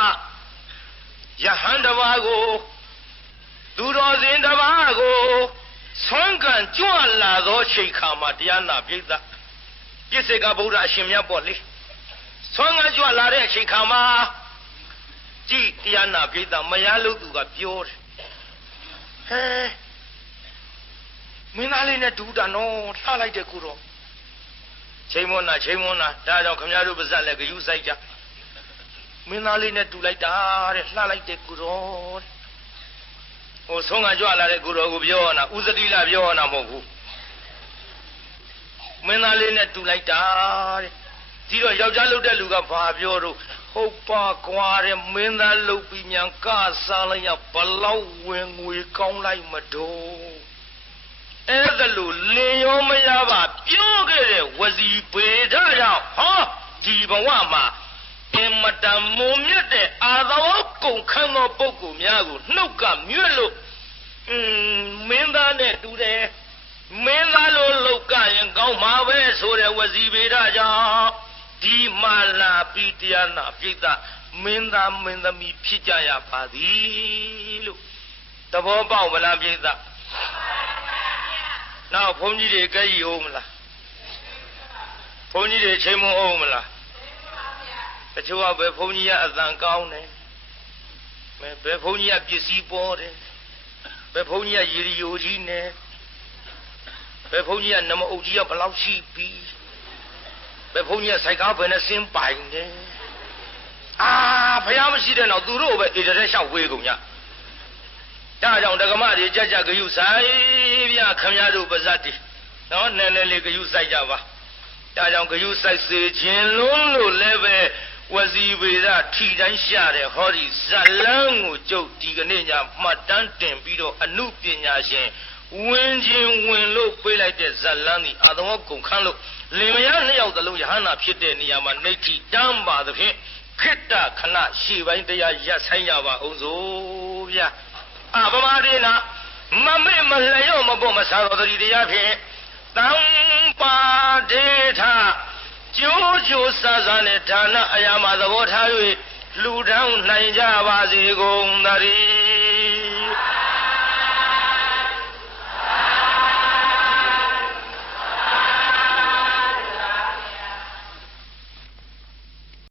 ယဟန်တစ်ပါးကိုသူတော်စင်တစ်ပါးကိုဆွမ်းကံကြွလာသောချိန်ခါမှာတရားနာပြိဿပြစ္ဆေကဗုဒ္ဓအရှင်မြတ်ပေါ့လေဆွမ်းကံကြွလာတဲ့အချိန်ခါမှာကြည်တရားနာပြိဿမရလို့သူကပြောတယ်ဟဲမင်းသားလေးနဲ့ဒူးတာနော်လှလိုက်တဲ့ကိုတော့ချိန်မွန်းတာဒါကြောင့်ခမရတို့ပါဇက်လည်းဂယုစိုက်ကြမင်းသားလေးနဲ့တူလိုက်တာတဲ့လှလိုက်တဲ့ကိုတော့ဟိုဆုံးကကြွလာတဲ့ကိုတော်ကိုပြောနာဥစတိလပြောနာမဟုတ်ဘူးမင်းသားလေးနဲ့တူလိုက်တာတဲ့ဒီတော့ယောက်ျားလုပ်တဲ့လူကဘာပြောတော့ဟုတ်ပါကွာတဲ့မင်းသားလုပ်ပြီးမြန်ကစားလိုက်ရဘလောက်ဝင်ငွေကောင်းလိုက်မတော့အဲ့ဒါလို့လင်ရောမရပါပြောခဲ့တဲ့ဝစီပေထကြောင့်ဟောဒီဘဝမှာအင်မတန်မုံမြတ်တဲ့အာသောကုန်ခန်းသောပုဂ္ဂိုလ်များကိုနှုတ်ကမြွတ်လို့မင်းသားနဲ့တူတယ်မင်းသားလိုလောက်ကရင်ကောင်းမှာပဲဆိုတဲ့ဝစီပေထကြောင့်ဒီမာလာပိတရားနာပြိဿမင်းသားမင်းသမီးဖြစ်ကြရပါသည်လို့သဘောပေါက်မလားပြိဿနောက်ဘုန်းကြီးတွေကြည်အောင်မလားဘုန်းကြီးတွေချိန်မအောင်မလားတချို့ကပဲဘုန်းကြီးကအသံကောင်းတယ်ဘယ်ဘုန်းကြီးကပစ္စည်းပေါ်တယ်ဘယ်ဘုန်းကြီးကရေဒီယိုကြီးနဲ့ဘယ်ဘုန်းကြီးကနမအုပ်ကြီးကဘလောက်ရှိပြီဘယ်ဘုန်းကြီးကစိုက်ကားဘယ်နဲ့စင်းပိုင်တယ်ဘုရားမရှိတဲ့နောက်သူတို့ပဲဣတရက်လျှောက်ဝေးကုန်ညဒါကြောင့်ဒကမတွေကြကြဂယုဆိုင်ဗျခမရတို့ပါဇတ်တီနော်နည်းနည်းလေးဂယုဆိုင်ကြပါဒါကြောင့်ဂယုဆိုင်စေခြင်းလုံးလို့လည်းပဲဝစီပေရထီတိုင်းရှာတဲ့ဟောဒီဇလန်းကိုကျုပ်ဒီကနေ့ညမှတ်တမ်းတင်ပြီးတော့အနုပညာရှင်ဝင်ခြင်းဝင်လို့ပေးလိုက်တဲ့ဇလန်းဒီအာသဝကုန်ခန်းလို့လင်မယားနှစ်ယောက်သလုံးယဟန္တာဖြစ်တဲ့နေရာမှာနေတိတမ်းပါသဖြင့်ခိတ္တခဏရှေ့ပိုင်းတရားရပ်ဆိုင်ရပါအောင်စို့ဗျာဗမာဒေနာမမေ့မလျော့မပေါ့မဆာတော်တတိတရားဖြင့်တံပါဒေထကျိုးကျိုးဆာဆာနဲ့ဌာနအရာမှာသဘောထား၍လှူဒန်းနိုင်ကြပါစေကုန်သတည်း